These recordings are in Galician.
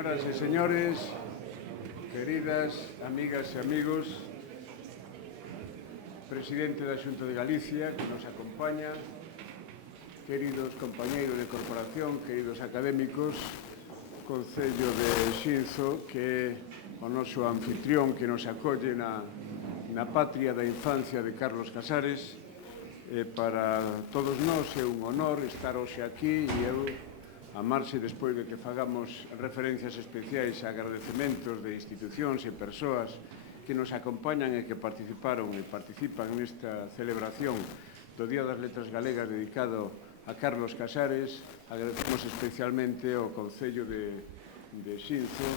Señoras e señores, queridas amigas e amigos, presidente da Xunta de Galicia, que nos acompaña, queridos compañeiros de corporación, queridos académicos, Concello de Xinzo, que é o noso anfitrión que nos acolle na patria da infancia de Carlos Casares. Para todos nós é un honor estar hoxe aquí e eu, a marxe despois de que fagamos referencias especiais a agradecementos de institucións e persoas que nos acompañan e que participaron e participan nesta celebración do Día das Letras Galegas dedicado a Carlos Casares. Agradecemos especialmente ao Concello de Xinzo,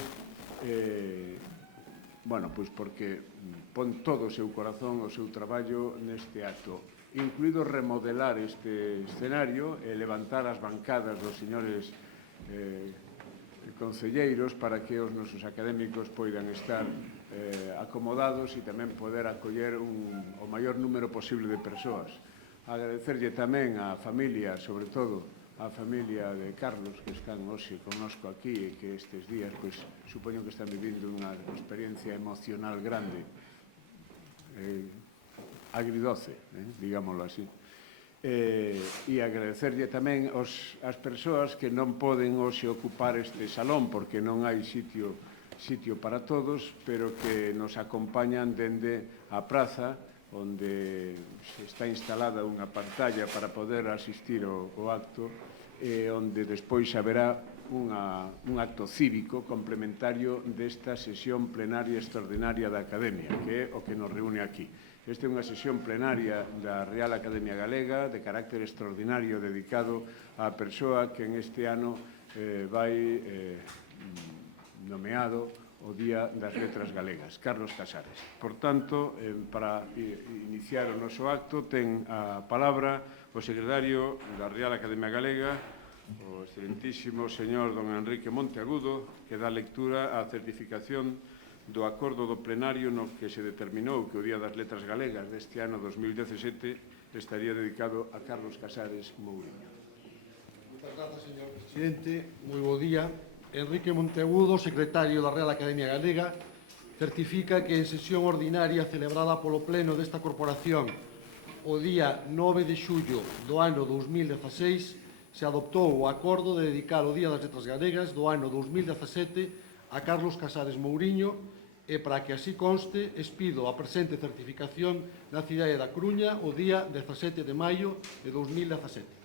pois porque pon todo o seu corazón, o seu traballo neste acto, incluído remodelar este escenario e levantar as bancadas dos señores concelleiros para que os nosos académicos poidan estar acomodados e tamén poder acoller o maior número posible de persoas. Agradecerlle tamén á familia, sobre todo á familia de Carlos, que están hoxe connosco aquí e que estes días, pois, supoño que están vivindo unha experiencia emocional grande, agridoce, digámoslo así. E agradecerlle tamén ás persoas que non poden hoxe ocupar este salón porque non hai sitio para todos, pero que nos acompañan dende a praza, onde está instalada unha pantalla para poder asistir ao acto, e onde despois haberá un acto cívico complementario desta sesión plenaria extraordinaria da Academia, que é o que nos reúne aquí. Esta é unha sesión plenaria da Real Academia Galega de carácter extraordinario dedicado á persoa que en este ano vai nomeado o Día das Letras Galegas, Carlos Casares. Por tanto, para iniciar o noso acto, ten a palabra o secretario da Real Academia Galega, o excelentísimo señor don Enrique Monteagudo, que dá lectura á certificación do acordo do plenario no que se determinou que o Día das Letras Galegas deste ano 2017 estaría dedicado a Carlos Casares Mouriño. Moitas grazas, señor presidente. Moi bo día. Enrique Monteagudo, secretario da Real Academia Galega, certifica que en sesión ordinaria celebrada polo pleno desta corporación o día 9 de xullo do ano 2016 se adoptou o acordo de dedicar o Día das Letras Galegas do ano 2017 a Carlos Casares Mouriño e, para que así conste, expido a presente certificación na cidade da Coruña o día 17 de maio de 2017.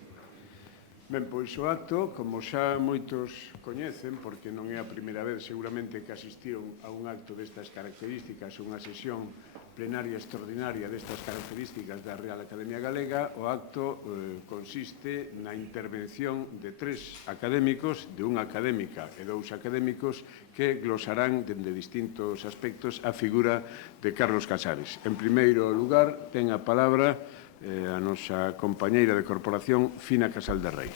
Ben, pois o acto, como xa moitos coñecen, porque non é a primeira vez seguramente que asistiron a un acto destas características, unha sesión plenaria extraordinaria destas características da Real Academia Galega, o acto consiste na intervención de 3 académicos, de unha académica e 2 académicos que glosarán dende distintos aspectos a figura de Carlos Casares. En primeiro lugar, ten a palabra a nosa compañeira de corporación, Fina Casal de Rei.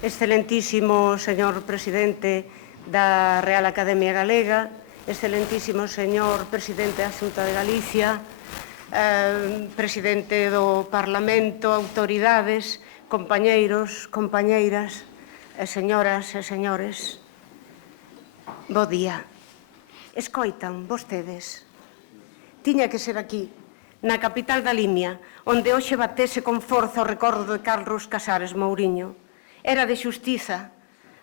Excelentísimo señor presidente da Real Academia Galega, excelentísimo señor presidente da Xunta de Galicia, presidente do Parlamento, autoridades, compañeiros, compañeiras, señoras e señores, bo día. Escoitan vostedes. Tiña que ser aquí, na capital da Limia, onde hoxe batese con forza o recordo de Carlos Casares Mouriño. Era de xustiza.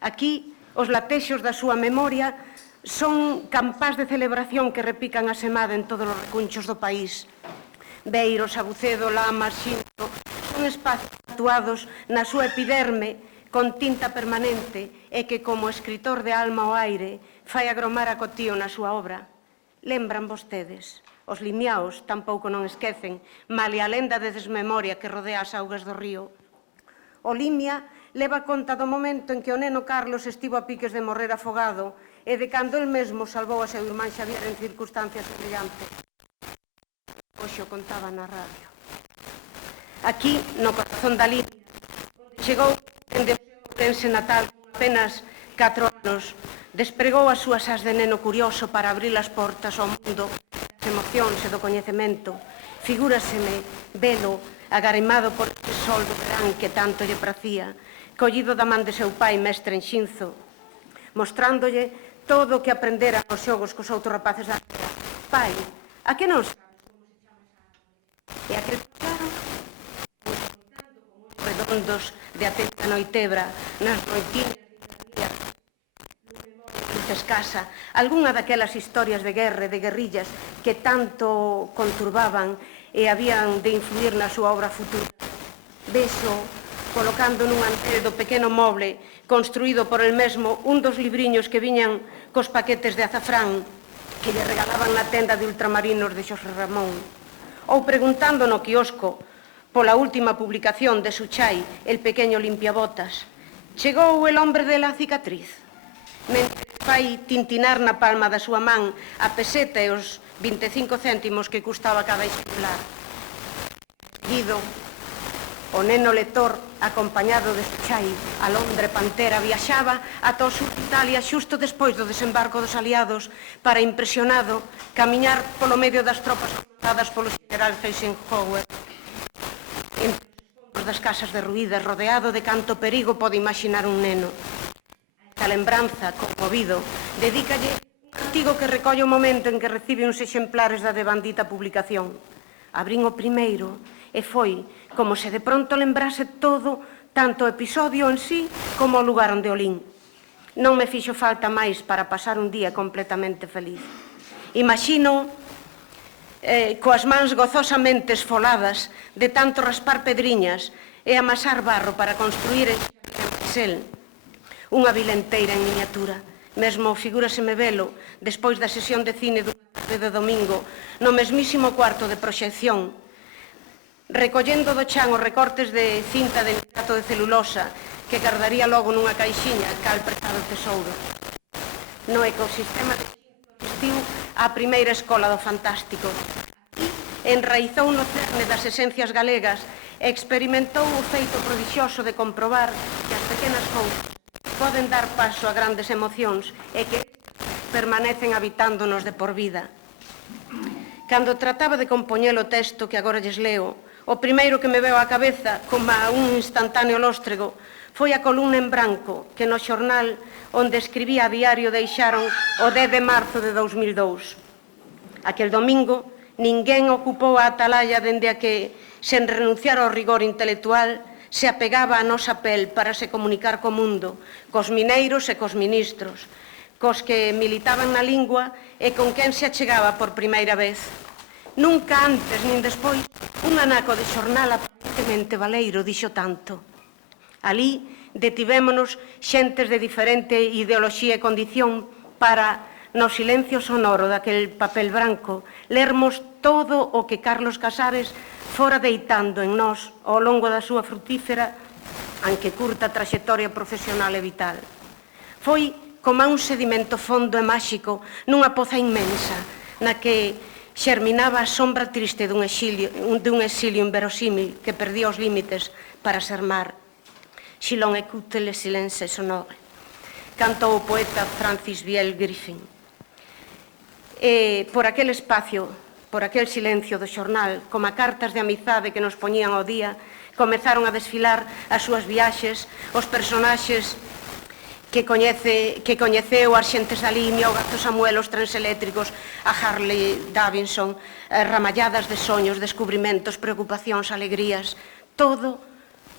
Aquí, os latexos da súa memoria son campás de celebración que repican a semada en todos os recunchos do país. Beiro, Sabucedo, Lama, Xinzo, son espacios actuados na súa epiderme con tinta permanente e que, como escritor de alma ao aire, fai agromar a cotío na súa obra. Lembran vostedes? Os limiaos tampouco non esquecen, male a lenda de desmemoria que rodea as augas do río. O Limia leva conta do momento en que o neno Carlos estivo a piques de morrer afogado e de cando el mesmo salvou a seu irmán Xavier en circunstancias semellantes. Hoxe o contaba na radio. Aquí, no corazón da Limia, chegou dende o seu ourense natal con apenas 4 anos, despregou as súas ás de neno curioso para abrir as portas ao mundo emocións e do coñecemento, figúraseme velo agarimado por este sol do verán que tanto lle pracía, collido da man de seu pai mestre en Xinzo, mostrándolle todo o que aprendera nos xogos cos outros rapaces da aldea. Pai, a que non sabes como se chama esa árvore? E aquel claro, redondos de atenta noitebra, nas noitiñas de luz escasa, algunha daquelas historias de guerra e de guerrillas que tanto conturbaban e habían de influir na súa obra futura. Vexo, colocando nun antel do pequeno moble construído por el mesmo un dos libriños que viñan cos paquetes de azafrán que lle regalaban na tenda de ultramarinos de Xosé Ramón, ou preguntando no quiosco pola última publicación de Suchai, El pequeño limpiabotas. Chegou el hombre de la cicatriz. Mentre fai tintinar na palma da súa man a peseta e os 25 céntimos que custaba cada exemplar. Guido, o neno lector, acompañado de Suchai, a Londre Pantera, viaxaba ata o sur de Italia xusto despois do desembarco dos aliados para, impresionado, camiñar polo medio das tropas comandadas polo general Eisenhower. Entre os escombros das casas derruídas, rodeado de canto perigo, pode imaginar un neno. A lembranza, conmovido, dedícalle un artigo que recolle o momento en que recibe uns exemplares da devandita publicación. Abrín o primeiro e foi como se de pronto lembrase todo, tanto o episodio en sí como o lugar onde o lín. Non me fixo falta máis para pasar un día completamente feliz. Imagino coas mans gozosamente esfoladas de tanto raspar pedriñas e amasar barro para construir en Xel unha vilenteira en miniatura. Mesmo figúraseme velo, despois da sesión de cine dunha tarde de domingo, no mesmísimo cuarto de proxección, recollendo do chan os recortes de cinta de nitrato de celulosa que guardaría logo nunha caixiña cal prestado tesouro. No ecosistema de Xinzo existiu a primeira escola do fantástico. Enraizou no cerne das esencias galegas e experimentou o feito prodixioso de comprobar que as pequenas cousas poden dar paso a grandes emocións e que permanecen habitándonos de por vida. Cando trataba de compoñer o texto que agora lles leo, o primeiro que me veo á cabeza, como a un instantáneo lóstrego, foi a columna en branco que no xornal onde escribía a diario deixaron o 10 de marzo de 2002. Aquel domingo, ninguén ocupou a atalaya dende a que, sen renunciar ao rigor intelectual, se apegaba a nosa pel para se comunicar co mundo, cos mineiros e cos ministros, cos que militaban na lingua e con quen se achegaba por primeira vez. Nunca antes nin despois un anaco de xornal aparentemente baleiro dixo tanto. Alí detivémonos xentes de diferente ideoloxía e condición para, no silencio sonoro daquel papel branco, lermos todo o que Carlos Casares fora deitando en nós ao longo da súa frutífera, aunque curta traxectoria profesional e vital. Foi como un sedimento fondo e máxico nunha poza inmensa, na que xerminaba a sombra triste dun exilio inverosímil que perdía os límites para ser mar. Si l'on écoute le silence sonore, cantou o poeta Francis Biel Griffin. E por aquel espacio, por aquel silencio do xornal, como a cartas de amizade que nos poñían ao día, comezaron a desfilar as súas viaxes, os personaxes que coñeceu Arxentes Alimia, o Gato Samuel, os trens eléctricos, a Harley Davidson, ramalladas de soños, descubrimentos, preocupacións, alegrías, todo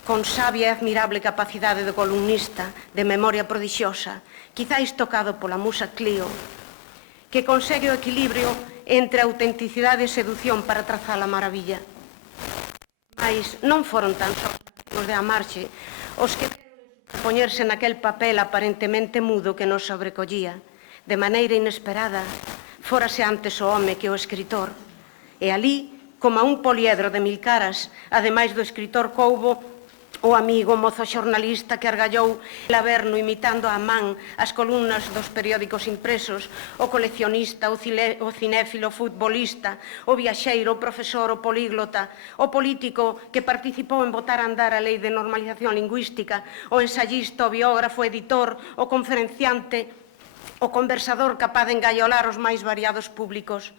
con sabia e admirable capacidade do columnista, de memoria prodixiosa, quizáis tocado pola musa Clio, que consegue o equilibrio entre autenticidade e sedución para trazar a maravilla. Mais non foron tan só os de Amarche os que poñerse naquel papel aparentemente mudo que nos sobrecollía. De maneira inesperada, fórase antes o home que o escritor. E alí, como a un poliedro de 1000 caras, ademais do escritor coubo o amigo mozo xornalista que argallou el averno imitando a man as columnas dos periódicos impresos, o coleccionista, o cinéfilo, o futbolista, o viaxeiro, o profesor, o políglota, o político que participou en botar a andar a lei de normalización lingüística, o ensayista, o biógrafo, o editor, o conferenciante, o conversador capaz de engaiolar os máis variados públicos.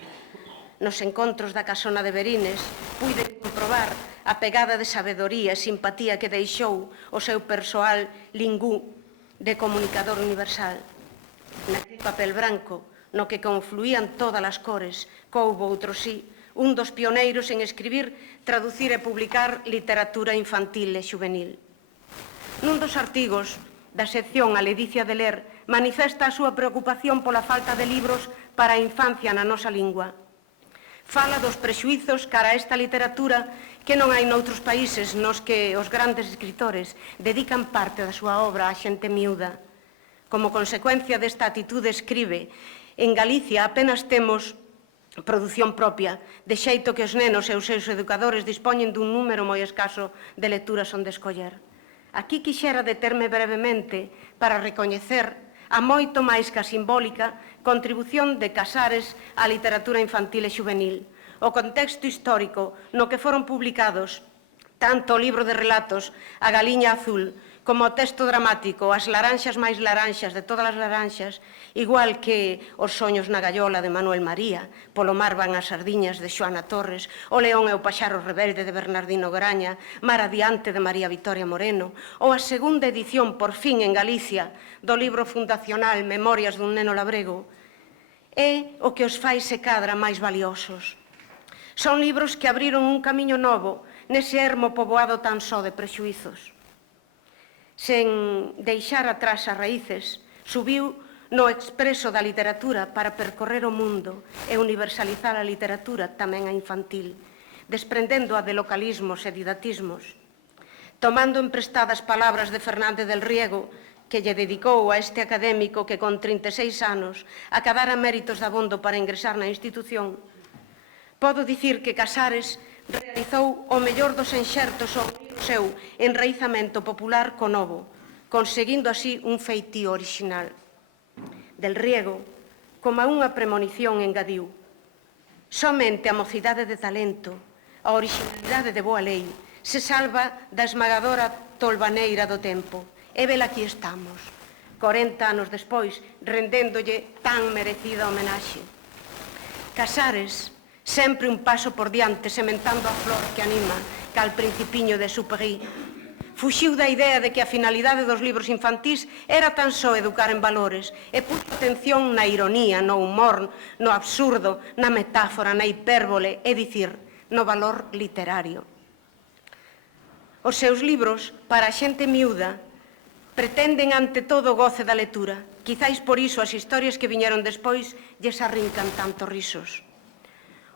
nos encontros da Casona de Berines, puide comprobar a pegada de sabedoría e simpatía que deixou o seu persoal lingú de comunicador universal. Naquele papel branco, no que confluían todas as cores, coubo outro sí, un dos pioneiros en escribir, traducir e publicar literatura infantil e juvenil. Nun dos artigos da sección A ledicia de ler, manifesta a súa preocupación pola falta de libros para a infancia na nosa lingua. Fala dos prexuizos cara a esta literatura que non hai noutros países nos que os grandes escritores dedican parte da súa obra á xente miúda. Como consecuencia desta actitude, escribe, en Galicia apenas temos produción propia, de xeito que os nenos e os seus educadores dispoñen dun número moi escaso de lecturas onde escoller. Aquí quixera determe brevemente para recoñecer a moito máis que a simbólica contribución de Casares á literatura infantil e juvenil, o contexto histórico no que foron publicados tanto o libro de relatos A Galiña Azul como o texto dramático As laranxas máis laranxas de todas as laranxas, igual que Os soños na gallola de Manuel María, Polo mar van as sardiñas de Xoana Torres, O león e o paxaro rebelde de Bernardino Graña, Mar adiante de María Vitoria Moreno, ou a segunda edición, por fin en Galicia, do libro fundacional Memorias dun neno labrego, é o que os fai se cadra máis valiosos. Son libros que abriron un camiño novo nese ermo poboado tan só de prexuizos. Sen deixar atrás as raíces, subiu no expreso da literatura para percorrer o mundo e universalizar a literatura tamén a infantil, desprendendo-a de localismos e didatismos. Tomando emprestadas palabras de Fernández del Riego, que lle dedicou a este académico que con 36 anos acadara méritos dabondo para ingresar na institución, podo dicir que Casares realizou o mellor dos enxertos ao seu enraizamento popular co novo, conseguindo así un feitío orixinal. Del Riego, como unha premonición, engadiu: somente a mocidade de talento, a orixinalidade de boa lei, se salva da esmagadora tolvaneira do tempo. E vel aquí estamos, 40 anos despois, rendéndolle tan merecida homenaxe. Casares, sempre un paso por diante, sementando a flor que anima, cal principiño de Superi. Fuxiu da idea de que a finalidade dos libros infantís era tan só educar en valores e puxo atención na ironía, no humor, no absurdo, na metáfora, na hipérbole, é dicir, no valor literario. Os seus libros, para a xente miúda, pretenden ante todo o goce da lectura. Quizáis por iso as historias que viñeron despois lles arrincan tantos risos.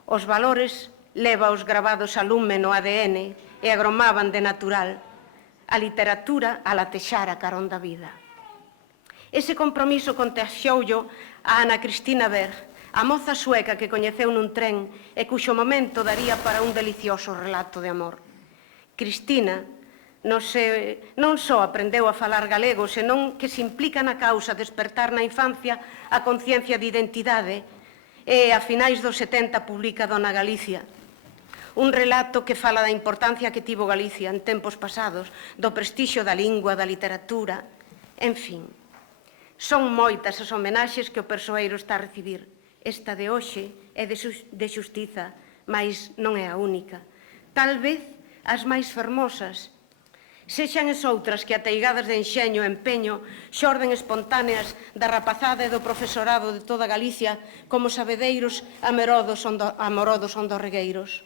Os valores lévaos grabados a lume no ADN e agromaban de natural. A literatura a latexar a carón da vida. Ese compromiso contaxioullo a Ana Cristina Berg, a moza sueca que coñeceu nun tren e cuxo momento daría para un delicioso relato de amor. Cristina non só aprendeu a falar galego, senón que se implica na causa despertar na infancia a conciencia de identidade e a finais dos 70 publica Dona Galicia, un relato que fala da importancia que tivo Galicia en tempos pasados, do prestixio da lingua, da literatura, en fin. Son moitas as homenaxes que o persoeiro está a recibir. Esta de hoxe é de xustiza, mas non é a única. Tal vez as máis fermosas sexan esoutras que ateigadas de enxeño e empeño xorden espontáneas da rapazada e do profesorado de toda Galicia como sabedeiros amorodos ondos regueiros.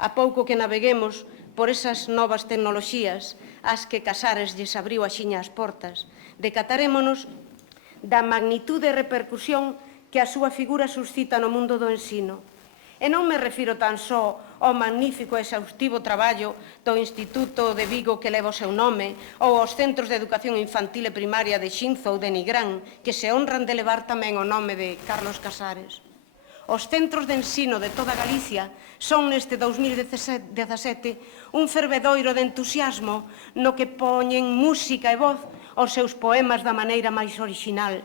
A pouco que naveguemos por esas novas tecnoloxías ás que Casares lles abriu axiña as portas, decatarémonos da magnitude e repercusión que a súa figura suscita no mundo do ensino. E non me refiro tan só ao magnífico e exhaustivo traballo do Instituto de Vigo que leva o seu nome ou aos centros de educación infantil e primaria de Xinzo ou de Nigrán, que se honran de levar tamén o nome de Carlos Casares. Os centros de ensino de toda Galicia son neste 2017 un fervedoiro de entusiasmo no que poñen música e voz aos seus poemas da maneira máis orixinal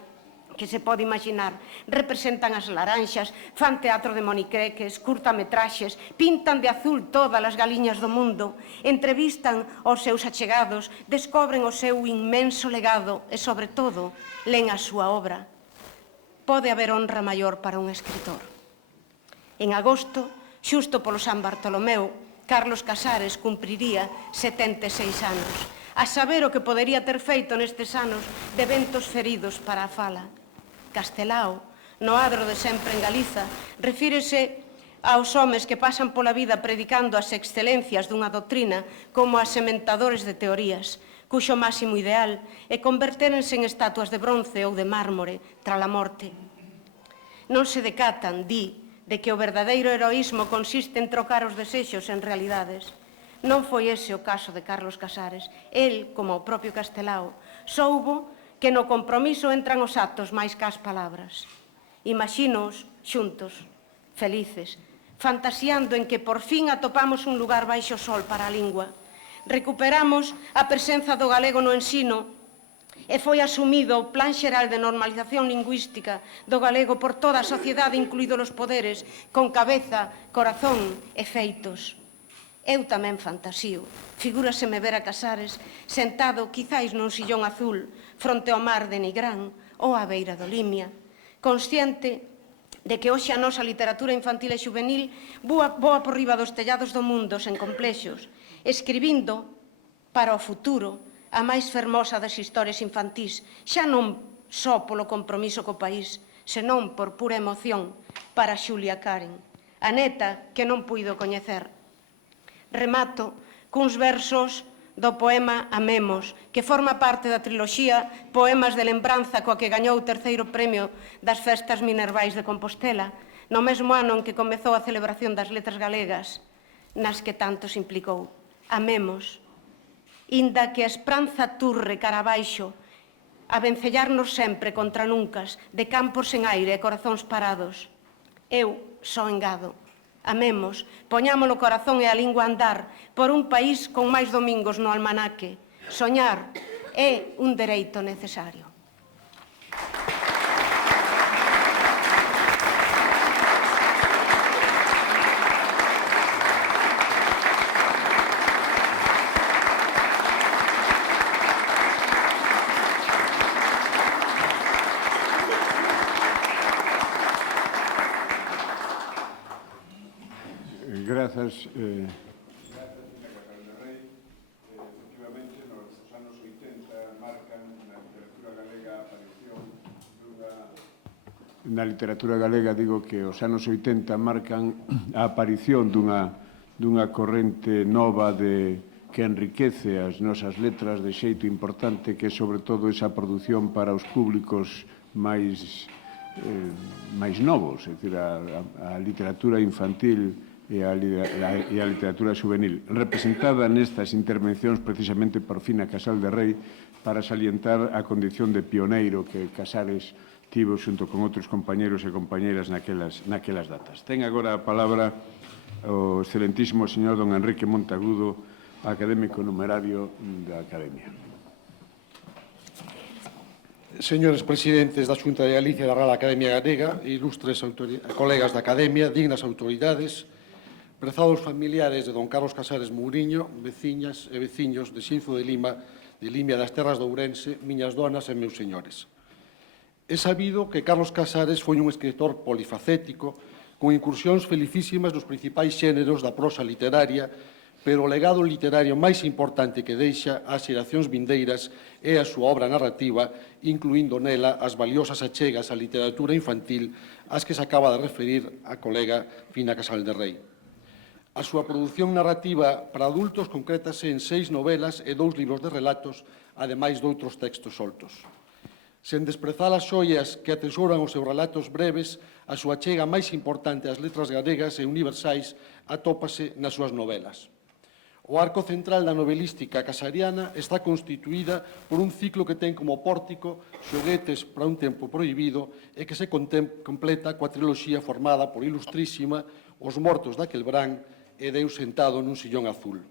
que se pode imaginar. Representan as laranxas, fan teatro de monicreques, curtametraxes, pintan de azul todas as galiñas do mundo, entrevistan aos seus achegados, descobren o seu inmenso legado e, sobre todo, len a súa obra. Pode haber honra maior para un escritor. En agosto, xusto polo San Bartolomeu, Carlos Casares cumpriría 76 anos, a saber o que podería ter feito nestes anos de ventos feridos para a fala. Castelao, no adro de sempre en Galiza, refírese aos homes que pasan pola vida predicando as excelencias dunha doutrina como a sementadores de teorías, cuxo máximo ideal é convertérense en estatuas de bronce ou de mármore tras a morte. Non se decatan, di, de que o verdadeiro heroísmo consiste en trocar os desexos en realidades. Non foi ese o caso de Carlos Casares. El, como o propio Castelao, soubo que no compromiso entran os actos máis que as palabras. Imagínoos xuntos, felices, fantasiando en que por fin atopamos un lugar baixo o sol para a lingua. Recuperamos a presenza do galego no ensino e foi asumido o Plan Xeral de Normalización Lingüística do galego por toda a sociedade, incluídos os poderes, con cabeza, corazón e feitos. Eu tamén fantasío. Figúraseme ver a Casares sentado, quizáis nun sillón azul, fronte ao mar de Nigrán ou á beira do Limia, consciente de que hoxe a nosa literatura infantil e juvenil voa por riba dos tellados do mundo sen complexos, escribindo para o futuro a máis fermosa das historias infantís, xa non só polo compromiso co país, senón por pura emoción para Xulia Karen, a neta que non puido coñecer. Remato cuns versos do poema Amemos, que forma parte da triloxía Poemas de Lembranza coa que gañou o terceiro premio das Festas Minervais de Compostela, no mesmo ano en que comezou a celebración das letras galegas, nas que tanto se implicou. Amemos, inda que a esperanza turre cara abaixo, a vencellarnos sempre contra nuncas, de campos sen aire e corazóns parados. Eu só engado. Amemos, poñámolo o corazón e a lingua a andar por un país con máis domingos no almanaque. Soñar é un dereito necesario. Grazas. Efectivamente, nos anos 80 marcan na literatura galega a aparición dunha... Na literatura galega digo que os anos 80 marcan a aparición dunha corrente nova que enriquece as nosas letras de xeito importante, que é sobre todo esa produción para os públicos máis novos, é dicir, a literatura infantil e a literatura juvenil, representada nestas intervencións precisamente por Fina Casal de Rei para salientar a condición de pioneiro que Casares tivo xunto con outros compañeros e compañeras naquelas datas. Ten agora a palabra o excelentísimo señor don Enrique Monteagudo, académico numerario da Academia. Señores presidentes da Xunta de Galicia e da Real Academia Galega, ilustres colegas da Academia, dignas autoridades, prezados familiares de don Carlos Casares Mouriño, veciñas e veciños de Xinzo de Limia das Terras de Ourense, miñas donas e meus señores. É sabido que Carlos Casares foi un escritor polifacético, con incursións felicísimas nos principais xéneros da prosa literaria, pero o legado literario máis importante que deixa ás xeracións vindeiras é a súa obra narrativa, incluindo nela as valiosas achegas á literatura infantil ás que se acaba de referir a colega Fina Casal de Rei. A súa produción narrativa para adultos concrétase en 6 novelas e 2 libros de relatos, ademais de outros textos soltos. Sen desprezar as xoias que atesoran os seus relatos breves, a súa chega máis importante ás letras galegas e universais atópase nas súas novelas. O arco central da novelística casariana está constituída por un ciclo que ten como pórtico Xoguetes para un tempo prohibido e que se completa coa triloxía formada por Ilustrísima, Os mortos daquel brán e Deus sentado nun sillón azul.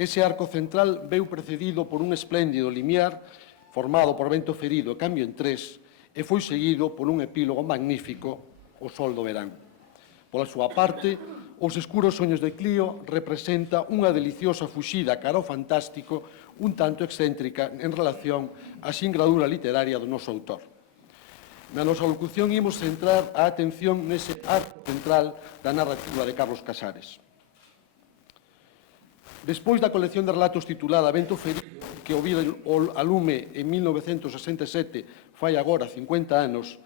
Ese arco central veu precedido por un espléndido limiar formado por Vento ferido e Cambio en tres e foi seguido por un epílogo magnífico, O sol do verán. Pola súa parte, Os escuros soños de Clío representa unha deliciosa fuxida cara ao fantástico un tanto excéntrica en relación á singradura literaria do noso autor. Na nosa locución imos centrar a atención nese arco central da narrativa de Carlos Casares. Despois da colección de relatos titulada Vento Ferido, que o vira a lume en 1967, fai agora 50 anos,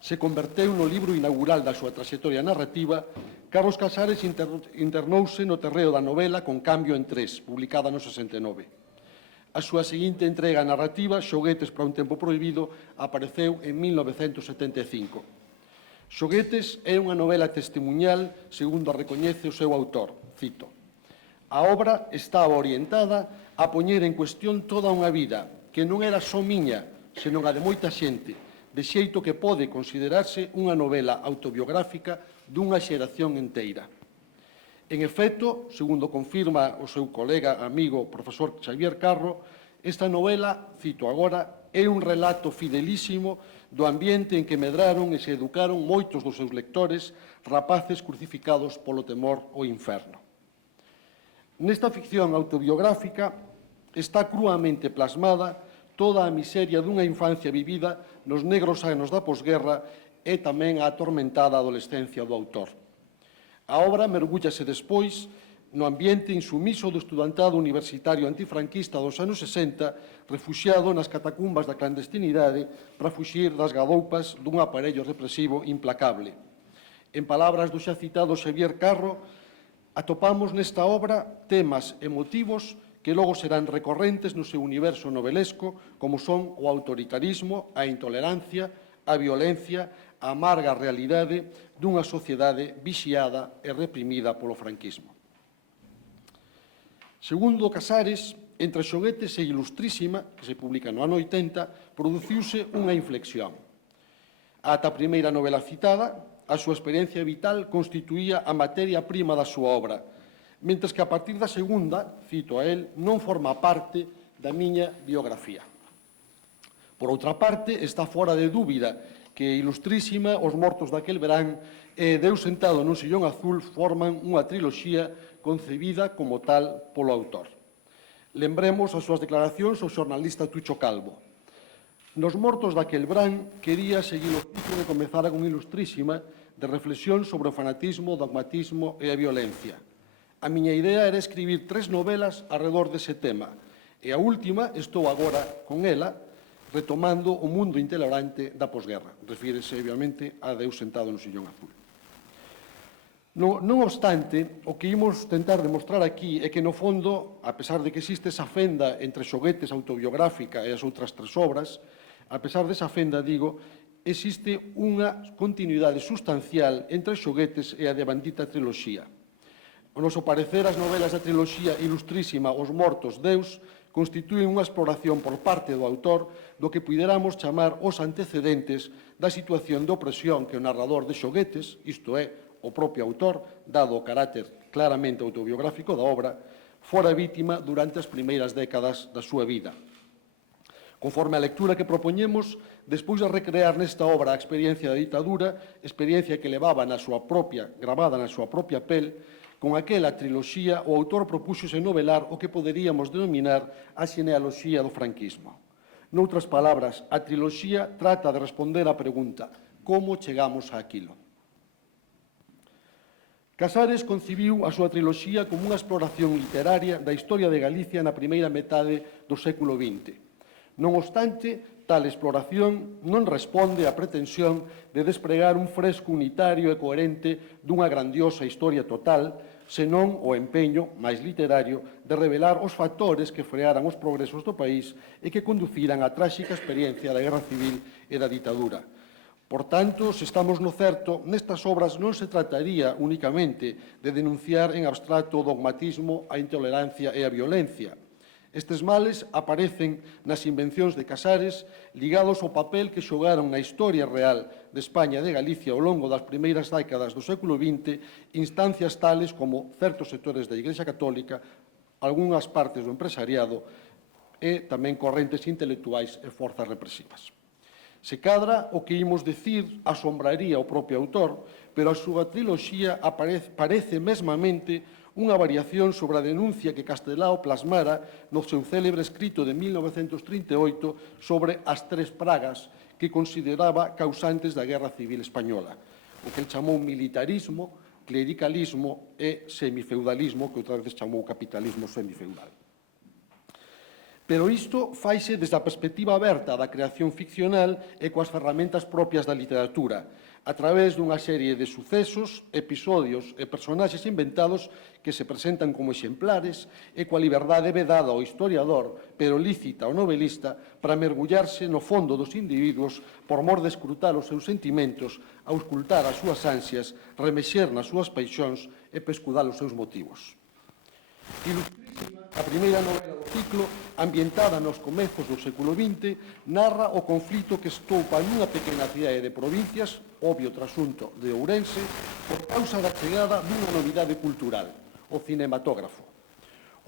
se converteu no libro inaugural da súa traxectoria narrativa, Carlos Casares internouse no terreo da novela con Cambio en 3, publicada no 69. A súa seguinte entrega narrativa, Xoguetes para un tempo prohibido, apareceu en 1975. Xoguetes é unha novela testemunhal, segundo a recoñece o seu autor, cito: a obra estaba orientada a poñer en cuestión toda unha vida que non era só miña, senón a de moita xente, de xeito que pode considerarse unha novela autobiográfica dunha xeración enteira. En efecto, segundo confirma o seu colega, amigo, profesor Xavier Carro, esta novela, cito agora, é un relato fidelísimo do ambiente en que medraron e se educaron moitos dos seus lectores, rapaces crucificados polo temor ao inferno. Nesta ficción autobiográfica está cruamente plasmada toda a miseria dunha infancia vivida nos negros anos da posguerra e tamén a atormentada adolescencia do autor. A obra mergúllase despois no ambiente insumiso do estudantado universitario antifranquista dos anos 60, refuxiado nas catacumbas da clandestinidade para fuxir das gadoupas dun aparello represivo implacable. En palabras do xa citado Xavier Carro, atopamos nesta obra temas emotivos que logo serán recorrentes no seu universo novelesco, como son o autoritarismo, a intolerancia, a violencia, a amarga realidade dunha sociedade vixiada e reprimida polo franquismo. Segundo Casares, entre Xoguetes e Ilustrísima, que se publica no ano 80, produciuse unha inflexión. Ata a primeira novela citada, a súa experiencia vital constituía a materia prima da súa obra, mentres que a partir da segunda, cito a él, non forma parte da miña biografía. Por outra parte, está fora de dúbida que Ilustrísima, Os mortos daquel verán e Deus sentado nun sillón azul forman unha triloxía concebida como tal polo autor. Lembremos as súas declaracións ao xornalista Tucho Calvo. Nos mortos daquel verán quería seguir o ciclo que comezara con Ilustrísima de reflexión sobre o fanatismo, o dogmatismo e a violencia. A miña idea era escribir 3 novelas arredor dese tema, e a última estou agora con ela, retomando o mundo intolerante da posguerra. Refírese, obviamente, a Deus sentado no sillón azul. Non obstante, o que imos tentar demostrar aquí é que, no fondo, a pesar de que existe esa fenda entre Xoguetes autobiográfica e as outras 3 obras, a pesar desa fenda, digo, existe unha continuidade sustancial entre Xoguetes e a devandita triloxía. O noso parecer, as novelas da triloxía Ilustrísima, Os mortos, Deus, constitúen unha exploración por parte do autor do que puideramos chamar os antecedentes da situación de opresión que o narrador de Xoguetes, isto é, o propio autor, dado o carácter claramente autobiográfico da obra, fora vítima durante as primeiras décadas da súa vida. Conforme a lectura que propoñemos, despois de recrear nesta obra a experiencia da ditadura, experiencia que levaba gravada na súa propia pel, con aquela triloxía, o autor propúxose novelar o que poderíamos denominar a xenealoxía do franquismo. Noutras palabras, a triloxía trata de responder á pregunta: como chegamos a aquilo? Casares concibiu a súa triloxía como unha exploración literaria da historia de Galicia na primeira metade do século XX. Non obstante, tal exploración non responde á pretensión de despregar un fresco unitario e coherente dunha grandiosa historia total, senón o empeño máis literario de revelar os factores que frearan os progresos do país e que conduciran á tráxica experiencia da Guerra Civil e da ditadura. Por tanto, se estamos no certo, nestas obras non se trataría únicamente de denunciar en abstracto o dogmatismo, a intolerancia e a violencia. Estes males aparecen nas invencións de Casares ligados ao papel que xogaron na historia real de España e de Galicia ao longo das primeiras décadas do século XX instancias tales como certos sectores da Igrexa Católica, algunhas partes do empresariado e tamén correntes intelectuais e forzas represivas. Se cadra, o que imos dicir asombraría o propio autor, pero a súa triloxía parece mesmamente unha variación sobre a denuncia que Castelao plasmara no seu célebre escrito de 1938 sobre as 3 pragas que consideraba causantes da Guerra Civil Española, o que el chamou militarismo, clericalismo e semifeudalismo, que outra vez chamou capitalismo semifeudal. Pero isto faise desde a perspectiva aberta da creación ficcional e coas ferramentas propias da literatura, a través dunha serie de sucesos, episodios e personaxes inventados que se presentan como exemplares e coa liberdade vedada ao historiador, pero lícita ao novelista, para mergullarse no fondo dos individuos por mor de escrutar os seus sentimentos, auscultar as súas ansias, remexer nas súas paixóns e pescudar os seus motivos. Ilustrísima, a primeira novela do ciclo, ambientada nos comezos do século XX, narra o conflito que estoupa nunha pequena cidade de provincias, obvio trasunto de Ourense, por causa da chegada dunha novidade cultural, o cinematógrafo.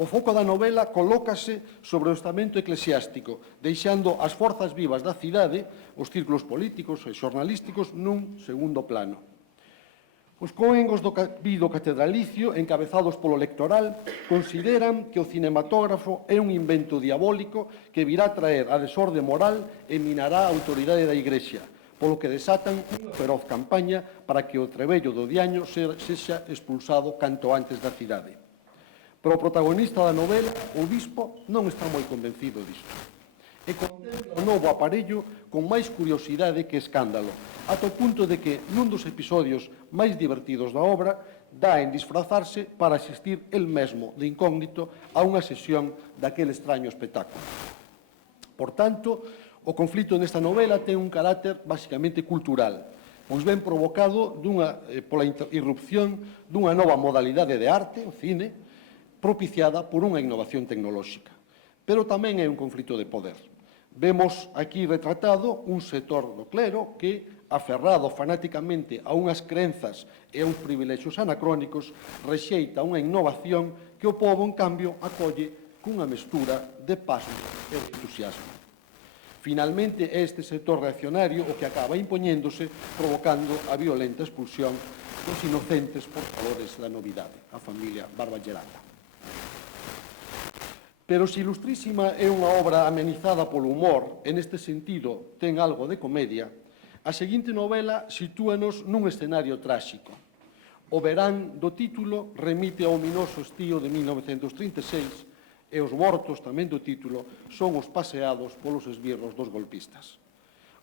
O foco da novela colócase sobre o estamento eclesiástico, deixando as forzas vivas da cidade, os círculos políticos e xornalísticos, nun segundo plano. Os cóengos do cabido catedralicio, encabezados polo electoral, consideran que o cinematógrafo é un invento diabólico que virá traer a desorde moral e minará a autoridade da Igrexa, polo que desatan unha feroz campaña para que o trebello do diaño sexa expulsado canto antes da cidade. Pero o protagonista da novela, o bispo, non está moi convencido disto. E contempla o novo aparello con máis curiosidade que escándalo, ata o punto de que, nun dos episodios máis divertidos da obra, dá en disfrazarse para asistir el mesmo de incógnito a unha sesión daquele extraño espectáculo. Por tanto, o conflito nesta novela ten un carácter basicamente cultural, pois ben provocado pola irrupción dunha nova modalidade de arte, o cine, propiciada por unha innovación tecnolóxica. Pero tamén é un conflito de poder. Vemos aquí retratado un sector do clero que, aferrado fanáticamente a unhas crenzas e a uns privilexios anacrónicos, rexeita unha innovación que o povo, en cambio, acolle cunha mestura de pasmo e de entusiasmo. Finalmente, é este sector reaccionario o que acaba impoñéndose, provocando a violenta expulsión dos inocentes portadores da novidade, a familia Barballerata. Pero se Ilustrísima é unha obra amenizada polo humor, e neste sentido ten algo de comedia, a seguinte novela sitúanos nun escenario tráxico. O verán do título remite ao ominoso estío de 1936 e os mortos, tamén do título, son os paseados polos esbirros dos golpistas.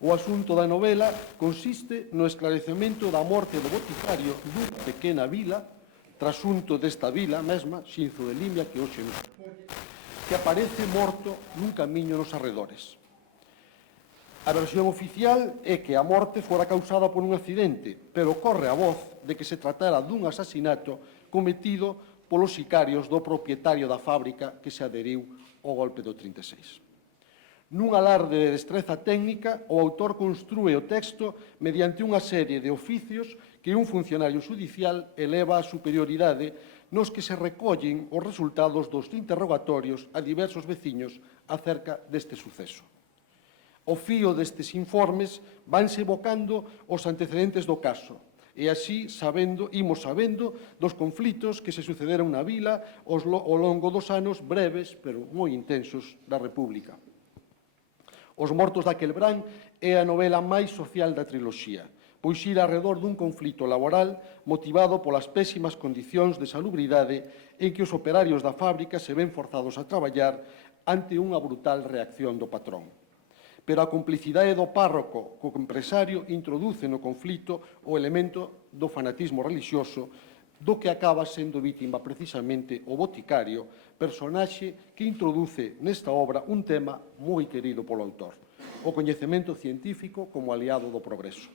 O asunto da novela consiste no esclarecemento da morte do boticario dunha pequena vila, trasunto desta vila mesma, Xinzo de Limia, que hoxe nos acolle, que aparece morto nun camiño nos arredores. A versión oficial é que a morte fora causada por un accidente, pero corre a voz de que se tratara dun asasinato cometido polos sicarios do propietario da fábrica que se adheriu ao golpe do 36. Nun alarde de destreza técnica, o autor construe o texto mediante unha serie de oficios que un funcionario judicial eleva a superioridade nos que se recollen os resultados dos interrogatorios a diversos veciños acerca deste suceso. Ao fío destes informes vanse evocando os antecedentes do caso, e así imos sabendo dos conflitos que se sucederon na vila ao longo dos anos breves, pero moi intensos, da República. Os mortos daquel brán é a novela máis social da triloxía, pois xira arredor dun conflito laboral motivado polas pésimas condicións de salubridade en que os operarios da fábrica se ven forzados a traballar ante unha brutal reacción do patrón. Pero a complicidade do párroco co empresario introduce no conflito o elemento do fanatismo religioso do que acaba sendo vítima precisamente o boticario, personaxe que introduce nesta obra un tema moi querido polo autor, o coñecemento científico como aliado do progreso.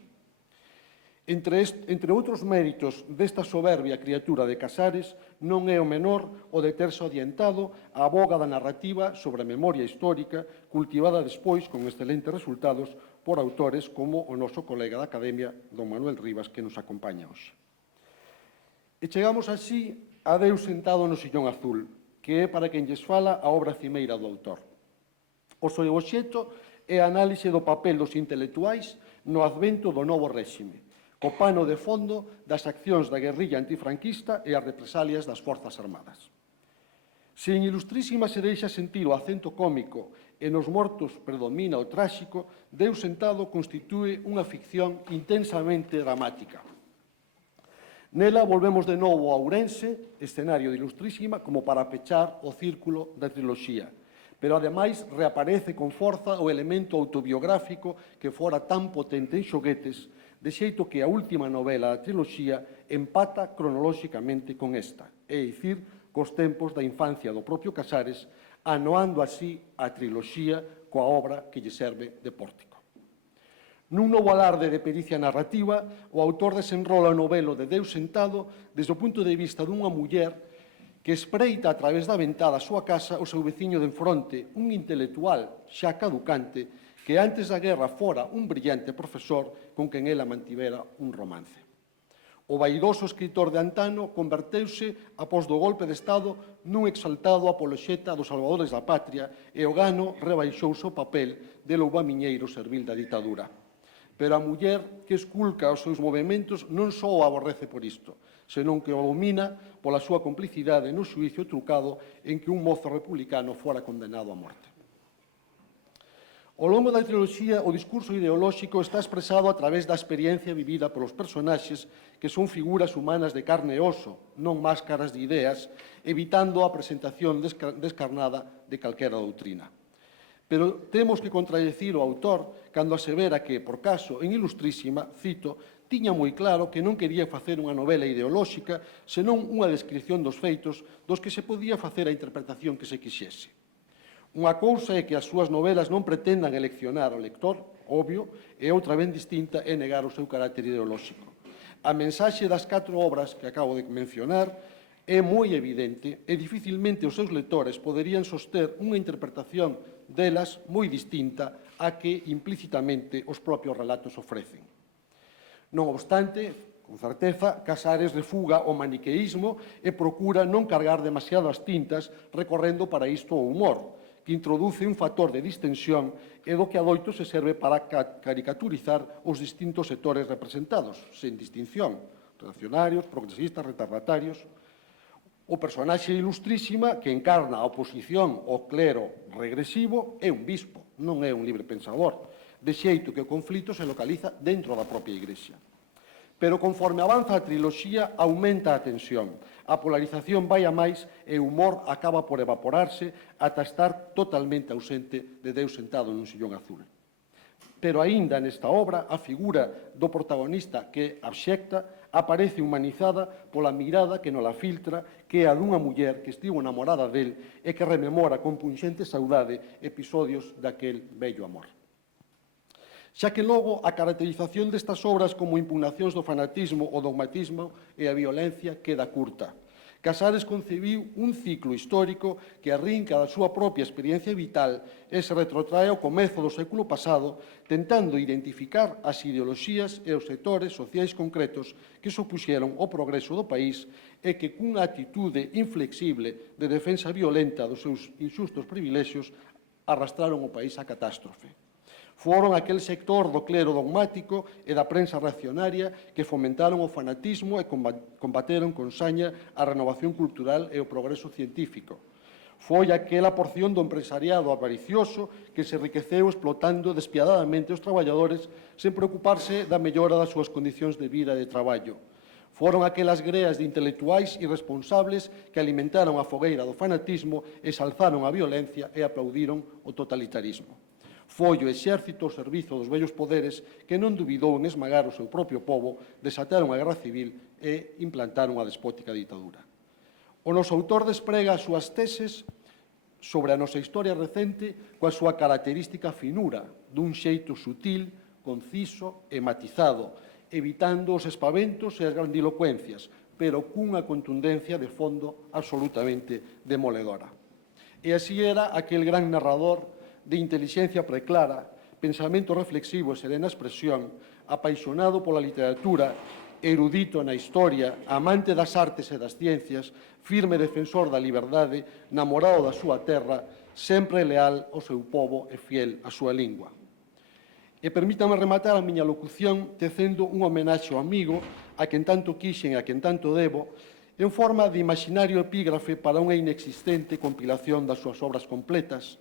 Entre outros méritos desta soberbia criatura de Casares, non é o menor o de terse adiantado a boga da narrativa sobre a memoria histórica, cultivada despois con excelentes resultados por autores como o noso colega da Academia, don Manuel Rivas, que nos acompaña hoxe. E chegamos así a Deus sentado no sillón azul, que é para quen lles fala a obra cimeira do autor. O seu obxecto é a análise do papel dos intelectuais no advento do novo réxime, co pano de fondo das accións da guerrilla antifranquista e as represalias das Forzas Armadas. Se en Ilustrísima se deixa sentir o acento cómico e nos mortos predomina o tráxico, Deus sentado constitúe unha ficción intensamente dramática. Nela volvemos de novo a Ourense, escenario de Ilustrísima, como para pechar o círculo da triloxía. Pero, ademais, reaparece con forza o elemento autobiográfico que fora tan potente en Xoguetes, de xeito que a última novela da triloxía empata cronolóxicamente con esta, é dicir, cos tempos da infancia do propio Casares, anoando así a triloxía coa obra que lle serve de pórtico. Nun novo alarde de pericia narrativa, o autor desenrola o novelo de Deus sentado desde o punto de vista dunha muller que espreita a través da ventá da súa casa o seu veciño de enfronte, un intelectual xa caducante que antes da guerra fora un brillante profesor con quen ela mantivera un romance. O vaidoso escritor de antano converteuse, após do golpe de Estado, nun exaltado apoloxeta dos salvadores da patria e o gano rebaixouse o papel de loubamiñeiro servil da ditadura. Pero a muller que esculca os seus movementos non só o aborrece por isto, senón que o domina pola súa complicidade no xuicio trucado en que un mozo republicano fora condenado a morte. Ao longo da triloxía, o discurso ideolóxico está expresado a través da experiencia vivida polos personaxes que son figuras humanas de carne e oso, non máscaras de ideas, evitando a presentación descarnada de calquera doutrina. Pero temos que contradecir o autor cando asevera que, por caso, en Ilustrísima, cito, tiña moi claro que non quería facer unha novela ideolóxica, senón unha descripción dos feitos dos que se podía facer a interpretación que se quixese. Unha cousa é que as súas novelas non pretendan eleccionar ao lector, obvio, e outra ben distinta é negar o seu carácter ideolóxico. A mensaxe das 4 obras que acabo de mencionar é moi evidente e dificilmente os seus lectores poderían soster unha interpretación delas moi distinta a que implícitamente os propios relatos ofrecen. Non obstante, con certeza, Casares refuga o maniqueísmo e procura non cargar demasiado as tintas recorrendo para isto o humor, que introduce un factor de distensión e do que adoito se serve para caricaturizar os distintos sectores representados, sen distinción, reaccionarios, progresistas, retardatarios. O personaxe Ilustrísima, que encarna a oposición ao clero regresivo, é un bispo, non é un libre pensador, de xeito que o conflito se localiza dentro da propia Igrexa. Pero conforme avanza a triloxía, aumenta a tensión. A polarización vai a máis e o humor acaba por evaporarse ata estar totalmente ausente de Deus sentado nun sillón azul. Pero aínda nesta obra, a figura do protagonista que abxecta aparece humanizada pola mirada que nola filtra, que é a dunha muller que estivo enamorada del e que rememora con punxente saudade episodios daquel bello amor. Xa que logo a caracterización destas obras como impugnacións do fanatismo ou dogmatismo e a violencia queda curta. Casares concebiu un ciclo histórico que arrinca da súa propia experiencia vital e se retrotrae ao comezo do século pasado, tentando identificar as ideoloxías e os sectores sociais concretos que supuxeron o progreso do país e que cunha actitude inflexible de defensa violenta dos seus inxustos privilexios arrastraron o país á catástrofe. Foron aquel sector do clero dogmático e da prensa reaccionaria que fomentaron o fanatismo e combateron con saña a renovación cultural e o progreso científico. Foi aquela porción do empresariado avaricioso que se enriqueceu explotando despiadadamente os traballadores sen preocuparse da mellora das súas condicións de vida e de traballo. Foron aquelas greas de intelectuais irresponsables que alimentaron a fogueira do fanatismo, exalzaron a violencia e aplaudiron o totalitarismo. Foi o exército ao servizo dos vellos poderes que non dubidou en esmagar o seu propio pobo, desatar unha guerra civil e implantar unha despótica ditadura. O noso autor desprega as súas teses sobre a nosa historia recente coa súa característica finura, dun xeito sutil, conciso e matizado, evitando os espaventos e as grandilocuencias, pero cunha contundencia de fondo absolutamente demoledora. E así era aquel gran narrador de intelixencia preclara, pensamento reflexivo e serena expresión, apaixonado pola literatura, erudito na historia, amante das artes e das ciencias, firme defensor da liberdade, namorado da súa terra, sempre leal ao seu pobo e fiel á súa lingua. E permítame rematar a miña locución tecendo un homenaxe ao amigo, a quen tanto quixen e a quen tanto debo, en forma de imaginario epígrafe para unha inexistente compilación das súas obras completas,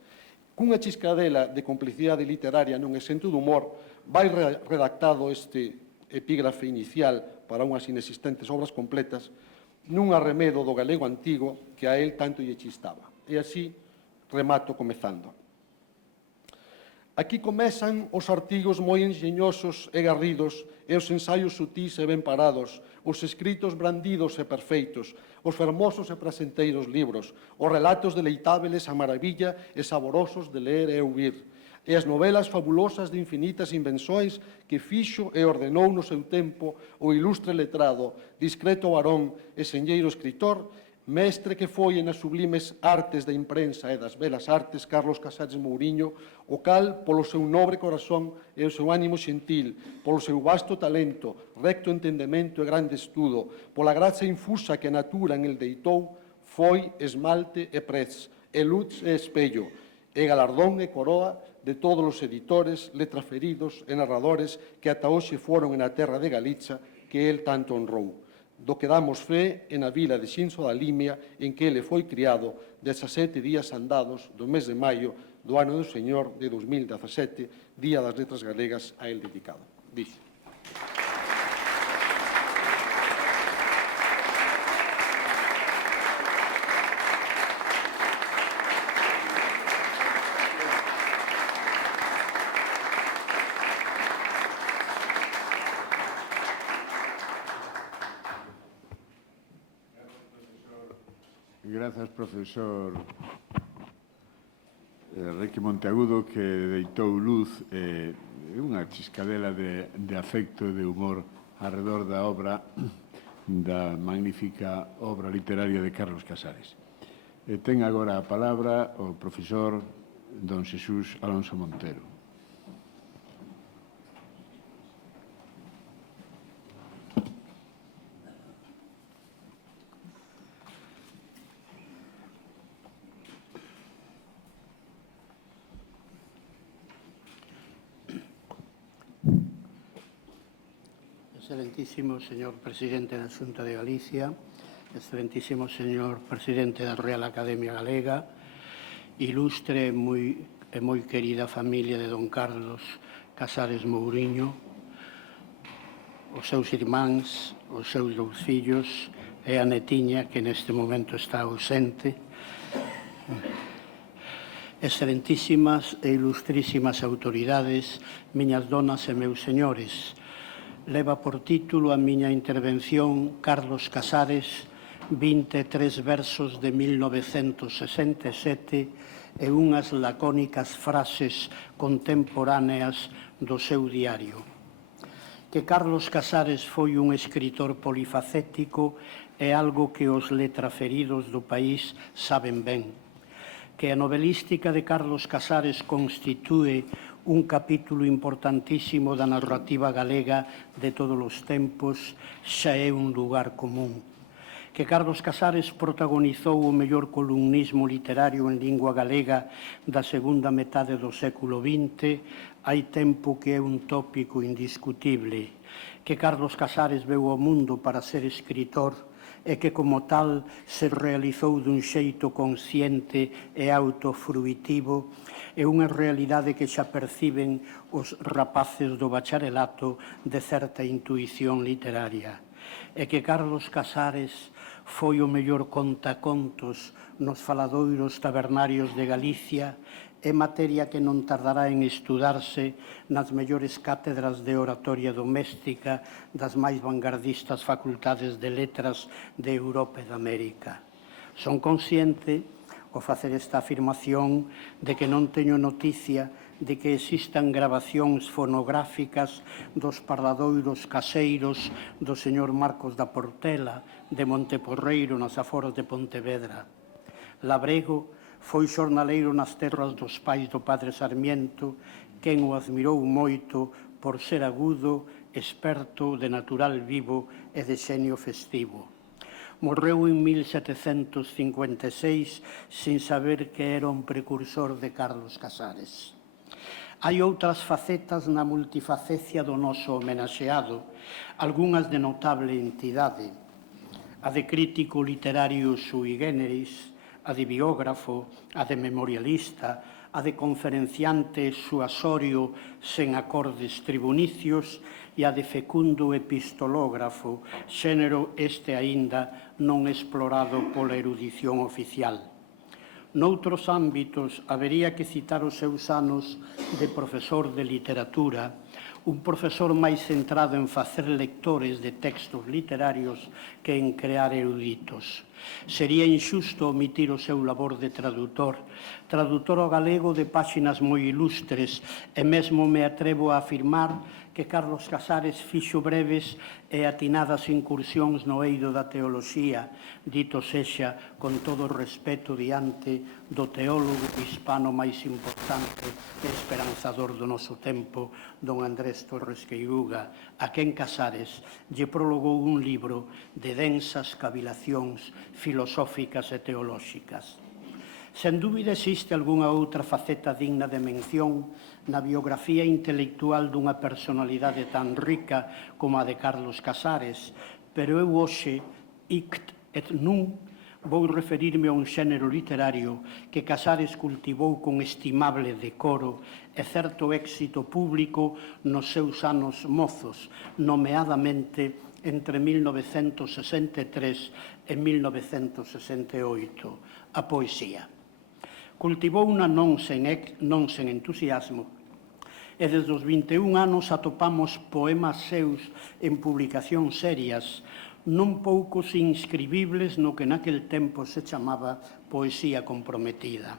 cunha chiscadela de complicidade literaria nun exento de humor, vai redactado este epígrafe inicial para unhas inexistentes obras completas nun arremedo do galego antigo que a él tanto lle chistaba. E así remato comezando. Aquí comezan os artigos moi enxeñosos e garridos e os ensaios sutís e ben parados, os escritos brandidos e perfeitos, os fermosos e presenteiros libros, os relatos deleitáveis a maravilla e saborosos de ler e ouvir, e as novelas fabulosas de infinitas invenções que fixo e ordenou no seu tempo o ilustre letrado, discreto varón e senlleiro escritor, mestre que foi nas sublimes artes da imprensa e das belas artes Carlos Casares Mouriño, o cal, polo seu nobre corazón e o seu ánimo xentil, polo seu vasto talento, recto entendemento e grande estudo, pola graza infusa que a natura en el deitou, foi esmalte e prez, e luz e espello, e galardón e coroa de todos os editores, letraferidos e narradores que ata hoxe foron na terra de Galiza que el tanto honrou. Do que damos fe en a vila de Xinzo da Limia, en que ele foi criado 17 días andados do mes de maio do ano do Señor de 2017, Día das Letras Galegas a el dedicado. Dixo. Grazas, profesor Enrique Monteagudo, que deitou luz unha chiscadela de afecto e de humor alrededor da obra, da magnífica obra literaria de Carlos Casares. Ten agora a palabra o profesor don Xesús Alonso Montero. Excelentísimo señor presidente da Xunta de Galicia, excelentísimo señor presidente da Real Academia Galega, ilustre e moi querida familia de don Carlos Casares Mouriño, os seus irmáns, os seus dous fillos e a netiña que neste momento está ausente, excelentísimas e ilustrísimas autoridades, miñas donas e meus señores, leva por título a miña intervención Carlos Casares, 23 versos de 1967 e unhas lacónicas frases contemporáneas do seu diario. Que Carlos Casares foi un escritor polifacético é algo que os letraferidos do país saben ben. Que a novelística de Carlos Casares constitúe un capítulo importantísimo da narrativa galega de todos os tempos xa é un lugar común. Que Carlos Casares protagonizou o mellor columnismo literario en lingua galega da segunda metade do século XX, hai tempo que é un tópico indiscutible. Que Carlos Casares veu ao mundo para ser escritor e que, como tal, se realizou dun xeito consciente e autofruitivo, é unha realidade que xa perciben os rapaces do bacharelato de certa intuición literaria. E que Carlos Casares foi o mellor contacontos nos faladoiros tabernarios de Galicia, é materia que non tardará en estudarse nas mellores cátedras de oratoria doméstica das máis vanguardistas facultades de letras de Europa e de América. Son consciente, ao facer esta afirmación, de que non teño noticia de que existan grabacións fonográficas dos parladoiros caseiros do señor Marcos da Portela, de Monteporreiro, nas aforas de Pontevedra. Labrego foi xornaleiro nas terras dos pais do padre Sarmiento, quen o admirou moito por ser agudo, experto, de natural vivo e de xenio festivo. Morreu en 1756 sin saber que era un precursor de Carlos Casares. Hai outras facetas na multifacecia do noso homenaxeado, algunhas de notable entidade. a de crítico literario sui generis, a de biógrafo, a de memorialista, a de conferenciante suasorio sen acordes tribunicios e a de fecundo epistológrafo, xénero este aínda non explorado pola erudición oficial. Noutros ámbitos, habería que citar os seus anos de profesor de literatura, un profesor máis centrado en facer lectores de textos literarios que en crear eruditos. Sería inxusto omitir o seu labor de tradutor ao galego de páxinas moi ilustres, e mesmo me atrevo a afirmar que Carlos Casares fixo breves e atinadas incursións no eido da teoloxía, dito sexa con todo o respeto diante do teólogo hispano máis importante e esperanzador do noso tempo, don Andrés Torres Queiruga, a quen Casares lle prologou un libro de densas cavilacións filosóficas e teolóxicas. Sen dúbida existe algunha outra faceta digna de mención na biografía intelectual dunha personalidade tan rica como a de Carlos Casares, pero eu hoxe, ict et nunc, vou referirme a un xénero literario que Casares cultivou con estimable decoro e certo éxito público nos seus anos mozos, nomeadamente entre 1963 e 1968, a poesía. Cultivouna non sen entusiasmo, e desde os 21 anos atopamos poemas seus en publicacións serias, non poucos inscribibles no que naquel tempo se chamaba poesía comprometida.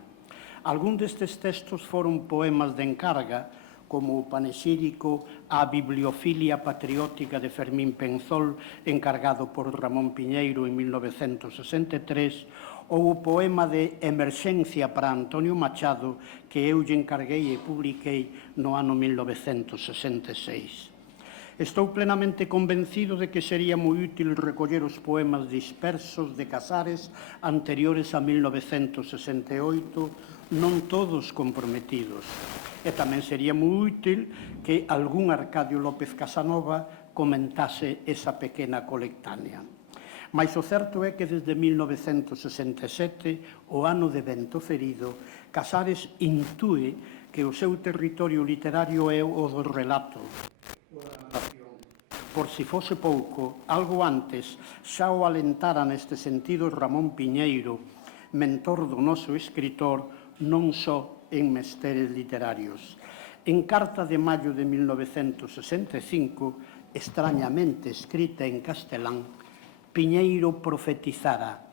Algún destes textos foron poemas de encarga, como o panexírico á bibliofilia patriótica de Fermín Penzol, encargado por Ramón Piñeiro en 1963, ou o poema de Emerxencia para Antonio Machado, que eu lle encarguei e publiquei no ano 1966. Estou plenamente convencido de que sería moi útil recoller os poemas dispersos de Casares anteriores a 1968, non todos comprometidos. E tamén sería moi útil que algún Arcadio López Casanova comentase esa pequena colectánea. Mais o certo é que desde 1967, o ano de Vento Ferido, Casares intúe que o seu territorio literario é o do relato. Por si fose pouco, algo antes xa o alentara neste sentido Ramón Piñeiro, mentor do noso escritor, non só en mesteres literarios. En carta de maio de 1965, extrañamente escrita en castelán, Piñeiro profetizara: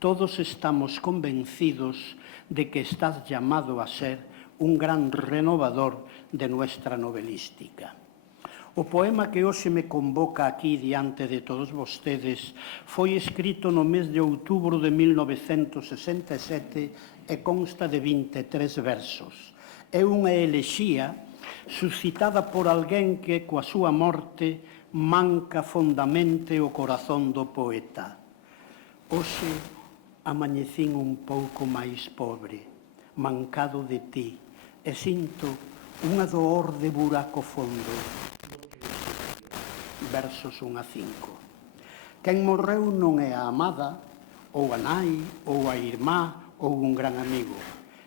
todos estamos convencidos de que estás llamado a ser un gran renovador de nuestra novelística. O poema que hoxe me convoca aquí diante de todos vostedes foi escrito no mes de outubro de 1967 e consta de 23 versos. É unha elexía suscitada por alguén que, coa súa morte, manca fondamente o corazón do poeta. Hoxe amañecín un pouco máis pobre, mancado de ti, e sinto unha dor de buraco fondo. Versos 1 a 5. Quen morreu non é a amada, ou a nai, ou a irmá, ou un gran amigo.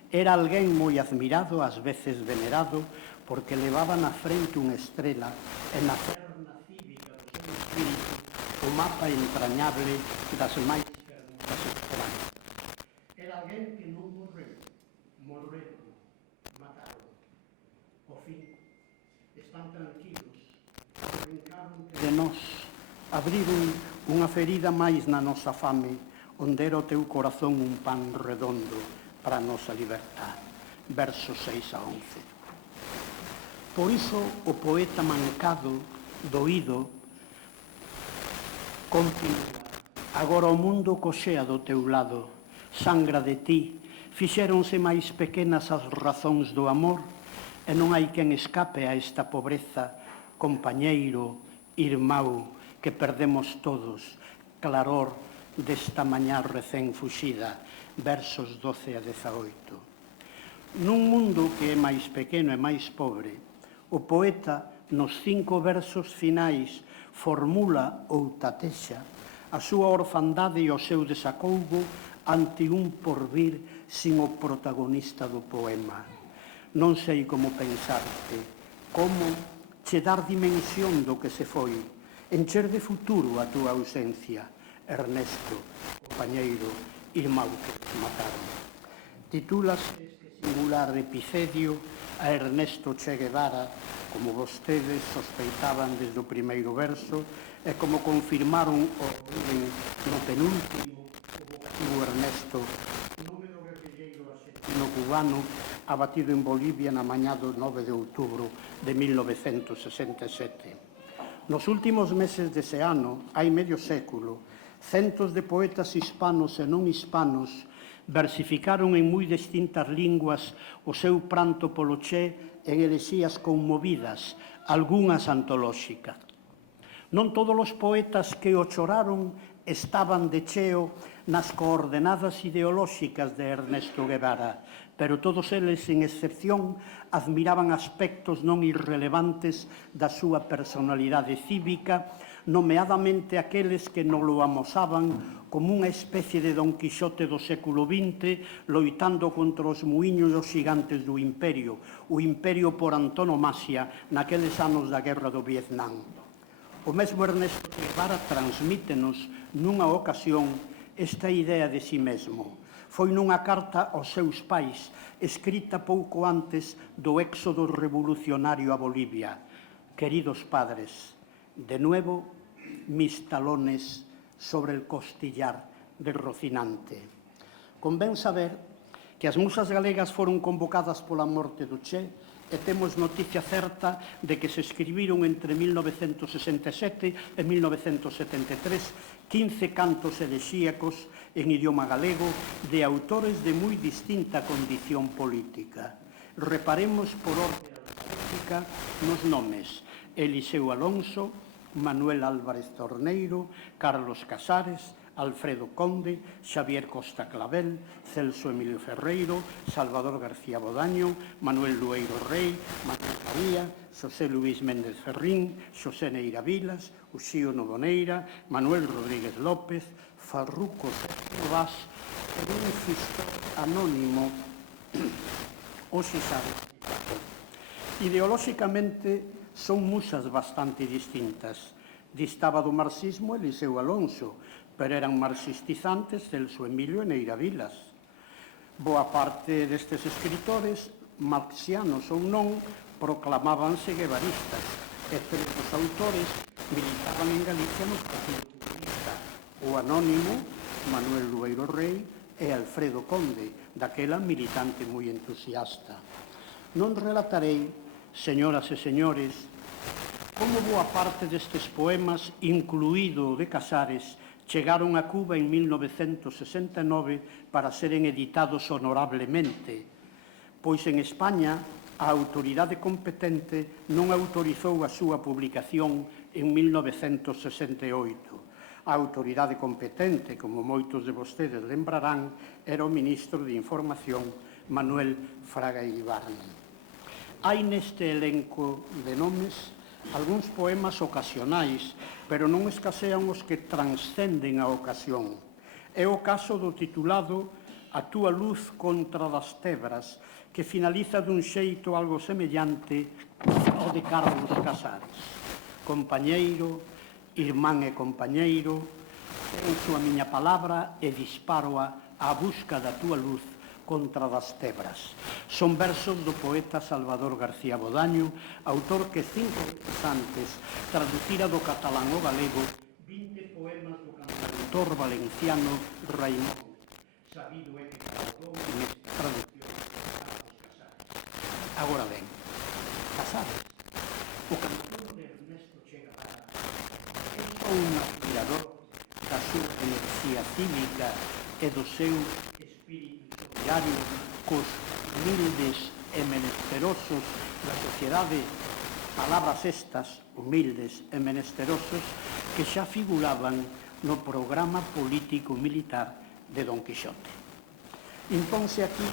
Era alguén moi admirado, ás veces venerado, porque levaba na frente unha estrela e na perna cívica do seu espírito o mapa entrañable das máis fermosas esperanzas. Era alguén que non morreu, mataron. Ao fin, están tranquilos, brincaron que de nós abriron unha ferida máis na nosa fame, onde era o teu corazón un pan redondo para a nosa liberdade. Versos 6 a 11. Por iso, o poeta mancado, doído, continua: agora o mundo coxea do teu lado, sangra de ti, fixéronse máis pequenas as razóns do amor, e non hai quen escape a esta pobreza, compañeiro, irmão, que perdemos todos, claror desta mañá recén fuxida. Versos 12 a 18. Nun mundo que é máis pequeno e máis pobre, o poeta, nos 5 versos finais, formula ou tatexa a súa orfandade e o seu desacougo ante un porvir sin o protagonista do poema. Non sei como pensarte, como che dar dimensión do que se foi, encher de futuro a túa ausencia, Ernesto, compañeiro, irmão que te mataron. Titulas este singular epicedio a Ernesto Che Guevara, como vostedes sospeitaban desde o primeiro verso, e como confirmaron o no penúltimo, o Ernesto, nome do guerrilleiro arxentino cubano, abatido en Bolivia na mañá do 9 de outubro de 1967. Nos últimos meses dese ano, hai medio século, centos de poetas hispanos e non hispanos versificaron en moi distintas linguas o seu pranto polo Che en elexías conmovidas, algunhas antolóxicas. Non todos os poetas que o choraron estaban de cheo nas coordenadas ideolóxicas de Ernesto Guevara, pero todos eles, sin excepción, admiraban aspectos non irrelevantes da súa personalidade cívica, nomeadamente aqueles que non lo amosaban como unha especie de Don Quixote do século XX loitando contra os muiños dos xigantes do imperio, o imperio por antonomasia naqueles anos da guerra do Vietnam. O mesmo Ernesto Guevara transmítenos nunha ocasión esta idea de si mesmo. Foi nunha carta aos seus pais, escrita pouco antes do éxodo revolucionario a Bolivia. Queridos padres, de nuevo, mis talones sobre el costillar del Rocinante. Convén saber que as musas galegas foron convocadas pola morte do Che e temos noticia certa de que se escribiron entre 1967 e 1973 15 cantos elexíacos en idioma galego de autores de moi distinta condición política. Reparemos por orde alfabética nos nomes: Eliseo Alonso, Manuel Álvarez Torneiro, Carlos Casares, Alfredo Conde, Xavier Costa Clavel, Celso Emilio Ferreiro, Salvador García Bodaño, Manuel Lueiro Rei, Manuel Faría, Xosé Luís Méndez Ferrín, Xosé Neira Vilas, Uxío Novoneira, Manuel Rodríguez López, Farruco Vaz, e un fiscal anónimo, hoxe sabe. Ideolóxicamente, son musas bastante distintas. Distaba do marxismo Eliseo Alonso, pero eran marxistizantes Celso Emilio e Neira Vilas. Boa parte destes escritores, marxianos ou non, proclamábanse guevaristas, e tres dos autores militaban en Galicia no Partido Comunista, o anónimo Manuel Lueiro Rei e Alfredo Conde, daquela militante moi entusiasta. Non relatarei, señoras e señores, como boa parte destes poemas, incluído o de Casares, chegaron a Cuba en 1969 para seren editados honorablemente, pois en España a autoridade competente non autorizou a súa publicación en 1968. A autoridade competente, como moitos de vostedes lembrarán, era o ministro de Información, Manuel Fraga Iribarne. Hai neste elenco de nomes algúns poemas ocasionais, pero non escasean os que transcenden a ocasión. É o caso do titulado A túa luz contra das tebras, que finaliza dun xeito algo semellante ao de Carlos Casares. Compañeiro, irmán e compañeiro, uso a miña palabra e disparoa á busca da túa luz contra das tebras. Son versos do poeta Salvador García Bodaño, autor que 5 anos antes traducira do catalán ao galego 20 poemas do cantautor valenciano Raimón. Sabido é que tardou nesta traducción a Carlos Casares. Agora ben, Casares, o cantautor de Ernesto Che Guevara, é só un aspirador da súa enerxía cívica e do seu espírito solidario cos humildes e menesterosos da sociedade, palabras estas, humildes e menesterosos, que xa figuraban no programa político-militar de Don Quixote. Impónse aquí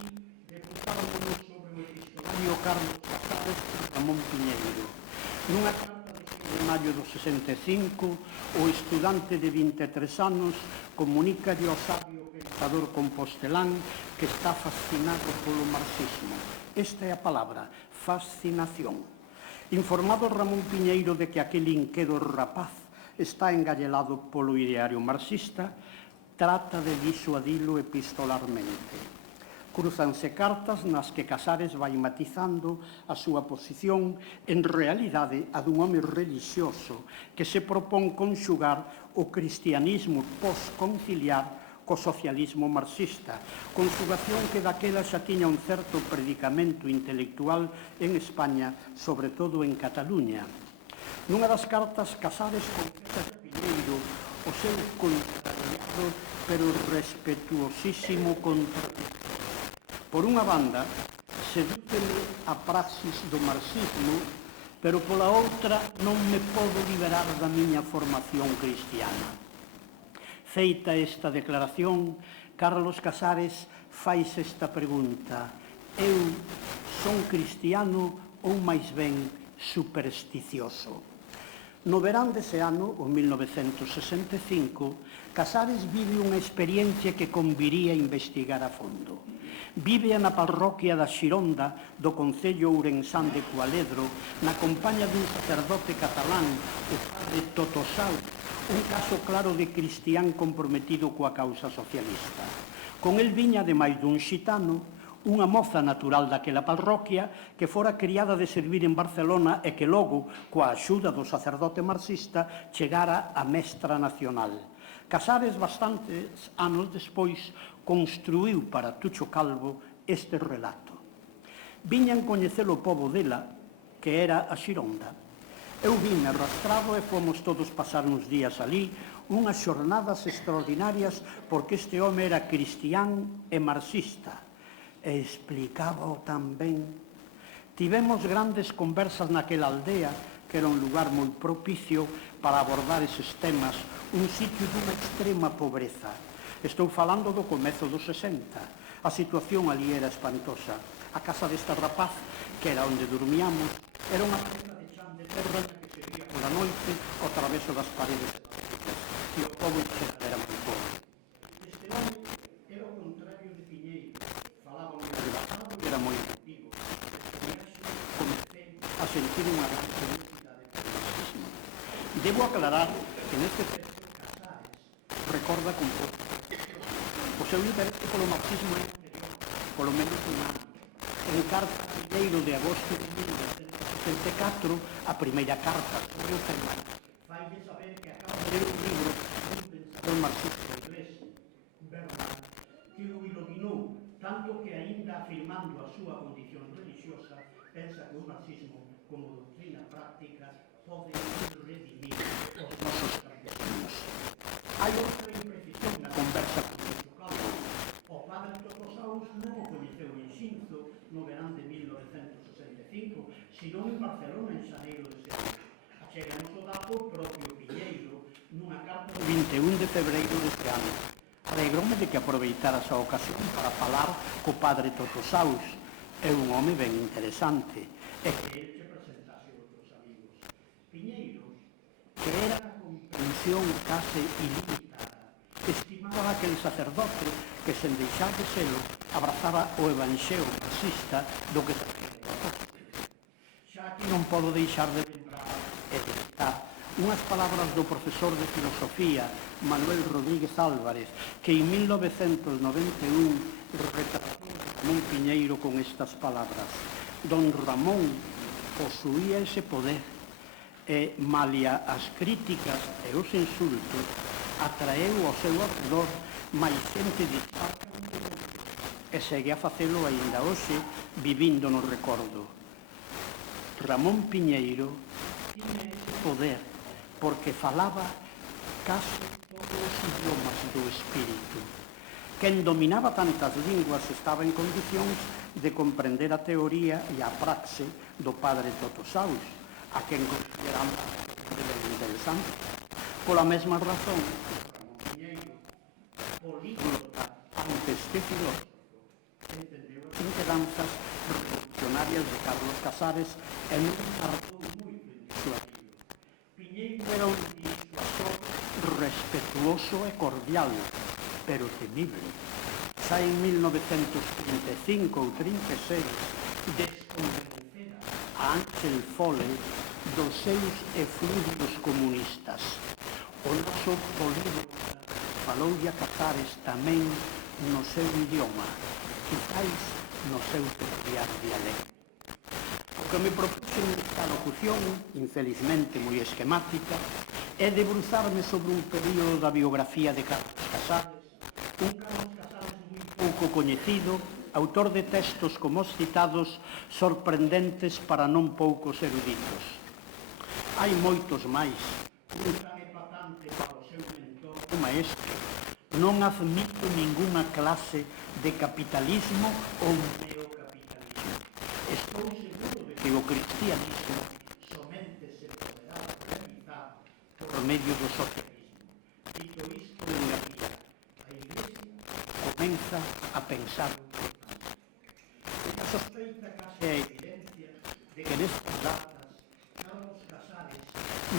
deputármonos sobre o epistolario Carlos Casares e Ramón Piñeiro, nunha carta de de maio do 65, o estudante de 23 anos comunica ao sabio pensador compostelán que está fascinado polo marxismo. Esta é a palabra, fascinación. Informado Ramón Piñeiro de que aquel inquedo rapaz está engallelado polo ideario marxista, trata de disuadilo epistolarmente. Cruzanse cartas nas que Casares vai matizando a súa posición en realidade a dun home religioso que se propón conxugar o cristianismo postconciliar co socialismo marxista, conxugación que daquela xa tiña un certo predicamento intelectual en España, sobre todo en Cataluña. Nunha das cartas, Casares confesa a Piñeiro o seu contrariado pero respetuosísimo contradictor. Por unha banda, sedúceme a praxis do marxismo, pero pola outra non me podo liberar da miña formación cristiana. Feita esta declaración, Carlos Casares faise esta pregunta: eu son cristiano ou máis ben supersticioso? No verán dese ano, o 1965, Casares vive unha experiencia que conviría a investigar a fondo. Vive na parroquia da Xironda do concello ourensán de Cualedro na compaña dun sacerdote catalán, o padre Totosau, un caso claro de cristián comprometido coa causa socialista. Con el viña, ademais dun xitano, unha moza natural daquela parroquia que fora criada de servir en Barcelona e que logo, coa axuda do sacerdote marxista, chegara a mestra nacional. Casares, bastantes anos despois, construiu para Tucho Calvo este relato. Viñan coñecer o pobo dela, que era a Xironda. Eu vim arrastrado e fomos todos pasar uns días ali, unhas xornadas extraordinarias, porque este home era cristián e marxista. E explicábao tan ben. Tivemos grandes conversas naquela aldea, que era un lugar moi propicio para abordar eses temas, un sitio dunha extrema pobreza. Estou falando do comezo dos 60. A situación ali era espantosa. A casa deste rapaz, que era onde dormíamos, era unha prenda de chan de terra que se vía pola noite ao traveso das paredes e o pobo era moi pobre. Este home era o contrario de Piñeiro. Falaba moi rebajado e era moi antigo. Comecei a sentir unha gran felicidade polo marxismo. Debo aclarar que neste texto Casares recorda con pouco. O seu interese polo marxismo é anterior, polo menos un ano. En carta a Piñeiro de agosto de 1964, a primeira carta sobre o tema, faille saber que acaba de ler un libro dun pensador marxista inglés, Bernard, que o iluminou, tanto que aínda afirmando a súa condición religiosa, pensa que o marxismo, como doutrina práctica, pode redimir os nosos campesinos. Hai outra imprecisión na conversa con Tucho Calvo. O padre Totosau non o coñeceu en Xinzo no verán de 1965, sino en Barcelona en xaneiro dese ano. Achegamos o dato o propio Piñeiro nunha carta do 21 de febreiro deste ano. Alegroume de que aproveitaras a ocasión para falar co padre Totosaus. É un home ben interesante e que ele che presentase outros amigos. Piñeiro, que era a comprensión case ilimitada, estimaba aquel sacerdote que, sen deixar de selo, abrazaba o evanxeo marxista do que xa aquí non podo deixar de lembrar e de citar unhas palabras do profesor de filosofía Manuel Rodríguez Álvarez, que en 1991 retratou Ramón Piñeiro con estas palabras: don Ramón posuía ese poder e, malia as críticas e os insultos, atraeu ao seu arredor máis xente disparta e segue a facelo aínda hoxe, vivindo no recordo. Ramón Piñeiro tiña ese poder porque falaba case todos os idiomas do espírito. Quen dominaba tantas linguas estaba en condicións de comprender a teoría e a praxe do padre Totosaus, a quen consideramos interesante. Pola mesma razón, Ramón Piñeiro, políglota antes que filósofo, entendeu as inquedanzas revolucionarias de Carlos Casares e non tardou moito en disuadirlo. Piñeiro era un disuasor respetuoso e cordial, pero temible. Xa en 1935 ou 36 desconvencera a Ángel Fole dos seus efluvios comunistas. O noso políglota faloulle a Casares tamén no seu idioma, quizáis no seu peculiar dialecto. O que me propuxen nesta locución, infelizmente moi esquemática, é debruzarme sobre un período da biografía de Carlos Casares, un Carlos Casares moi pouco coñecido, autor de textos como os citados sorprendentes para non poucos eruditos. Hai moitos máis, un tan epatante para o seu mentor o maestro, non admito ningunha clase de capitalismo ou neocapitalismo. Estou seguro de que o cristianismo somente se poderá realizar por medio do socialismo. Dito isto, engaría, a Iglesia comeza a pensar a sospeita case a evidencia de que nestas datas Carlos Casares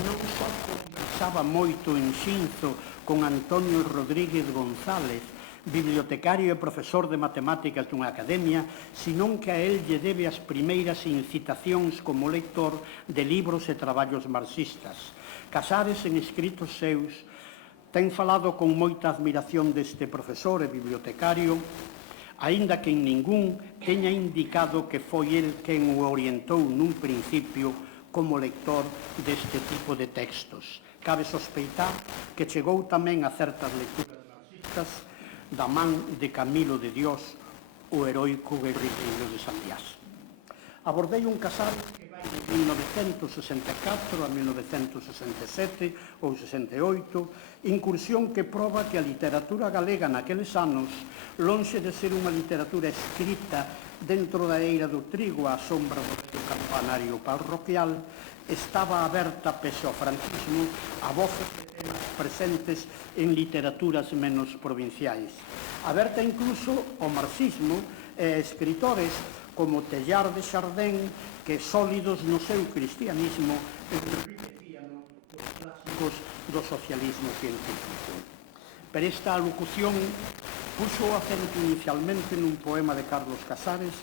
non só conversaba moito en Xinzo con Antonio Rodríguez González, bibliotecario e profesor de matemáticas dunha academia, senón que a él lle debe as primeiras incitacións como lector de libros e traballos marxistas. Casares, en escritos seus, ten falado con moita admiración deste profesor e bibliotecario, aínda que en ningún teña indicado que foi el quen o orientou nun principio como lector deste tipo de textos. Cabe sospeitar que chegou tamén a certas lecturas marxistas da man de Camilo de Dios, o heroico guerrilleiro de Sandiás. Abordei un Casares que vai de 1964 a 1967 ou 68, incursión que proba que a literatura galega naqueles anos, lonxe de ser unha literatura escrita dentro da eira do trigo á sombra do campanario parroquial, estaba aberta pese ao franquismo a voces de temas presentes en literaturas menos provinciais. Aberta incluso ao marxismo e escritores como Tellar de Chardén, que sólidos no seu cristianismo enriquecían os clásicos do socialismo científico. Pero esta alocución puxo o acento inicialmente nun poema de Carlos Casares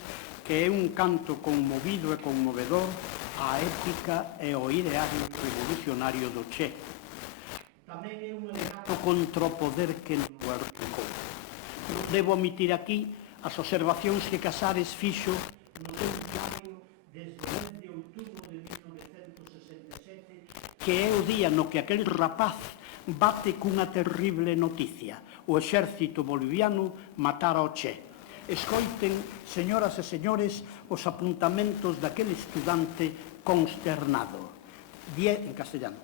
que é un canto conmovido e conmovedor á épica e ao ideario revolucionario do Che. Tamén é un alegato contra o poder que non o erradicou. Non debo omitir aquí as observacións que Casares fixo no seu diario desde o mes de outubro de 1967, que é o día no que aquel rapaz bate cunha terrible noticia. O exército boliviano matara ao Che. Escoiten, señoras e señores, os apuntamentos daquele estudante consternado. En castellano.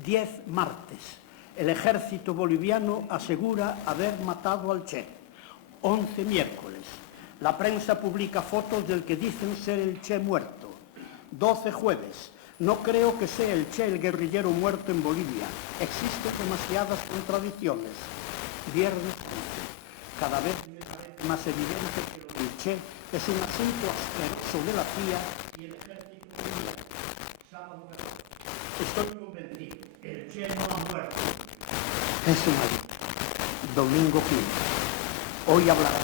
10 martes. El ejército boliviano asegura haber matado al Che. 11 miércoles. La prensa publica fotos del que dicen ser el Che muerto. 12 jueves. No creo que sea el Che el guerrillero muerto en Bolivia. Existen demasiadas contradicciones. Viernes 15. Cada vez me parece más evidente que el Che es un asunto asqueroso de la CIA y el ejército boliviano. Sábado 14. Estoy convencido. El Che no ha muerto. Es una lista. Domingo 15. Hoy hablará.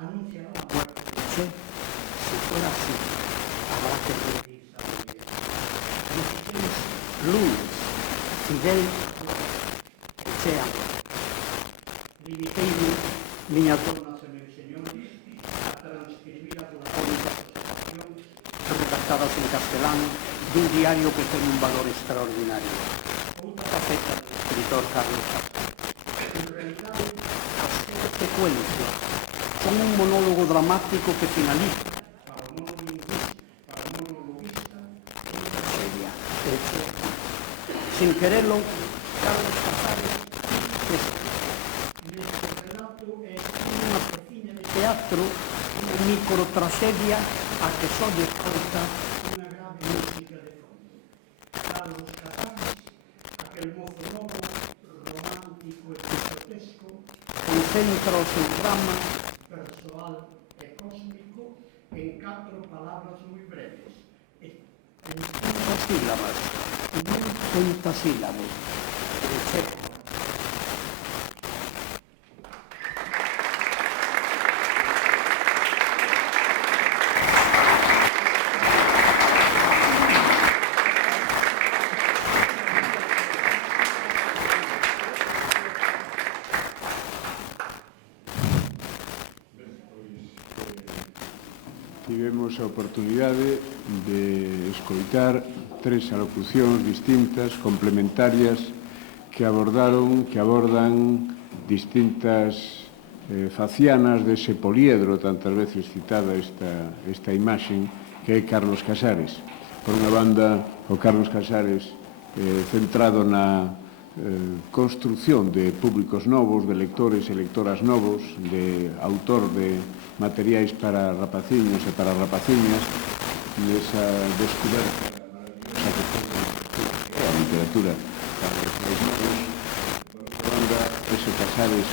Anunciará la muerte del Che. Si fuera así, habrá que rendirse a Bolivia. 16. Lunes. Fidel Che ha muerto. Limitei-me, miñas donas e meus señores, a transcribir as lacónicas observacións redactadas en castelán dun diario que ten un valor extraordinario. Outra faceta do escritor Carlos Casares. En realidade, as tres secuencias son un monólogo dramático que finaliza para o monologuista unha tragedia. Sin querelo, Carlos Casares neste relato é unha peciña de teatro, unha microtragedia a que só lle falta unha grave música de fondo. Carlos Casares, aquel mozo novo, romántico e quixotesco, concentra o seu drama persoal e cósmico en 4 palabras moi breves. En 5 sí. pentasílabo. Tivemos a oportunidade de escoitar tres alocucións distintas, complementarias, que abordan distintas facianas dese poliedro, tantas veces citada esta imaxe, que é Carlos Casares. Por unha banda, o Carlos Casares centrado na construción de públicos novos, de lectores e lectoras novos, de autor de materiais para rapaciños e para rapaciñas, nesa descoberta maravillosa que a literatura para os máis novos. Por outra banda, ese Casares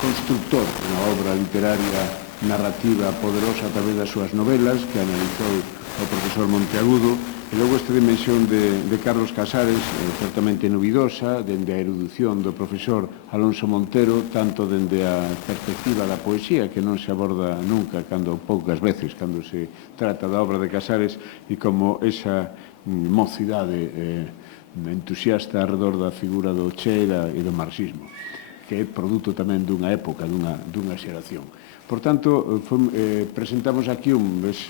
constructor dunha obra literaria narrativa poderosa a través das súas novelas que analizou o profesor Monteagudo, e logo esta dimensión de Carlos Casares, certamente novidosa, dende a erudición do profesor Alonso Montero, tanto dende a perspectiva da poesía, que non se aborda nunca, poucas veces, cando se trata da obra de Casares, e como esa mocidade entusiasta arredor da figura do Che e do marxismo, que é produto tamén dunha época, dunha xeración. Por tanto, presentamos aquí uns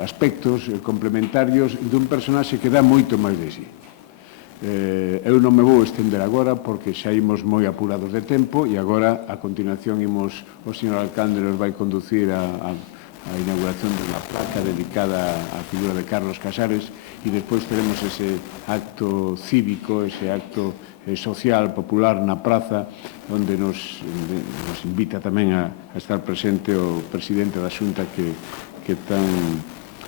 aspectos complementarios dun personaxe que dá moito máis de sí. Eu non me vou estender agora porque xa imos moi apurados de tempo e agora, a continuación, o señor alcalde nos vai conducir a inauguración dunha placa dedicada á figura de Carlos Casares e despois teremos ese acto cívico, ese acto social, popular na praza, onde nos invita tamén a estar presente o presidente da Xunta que tan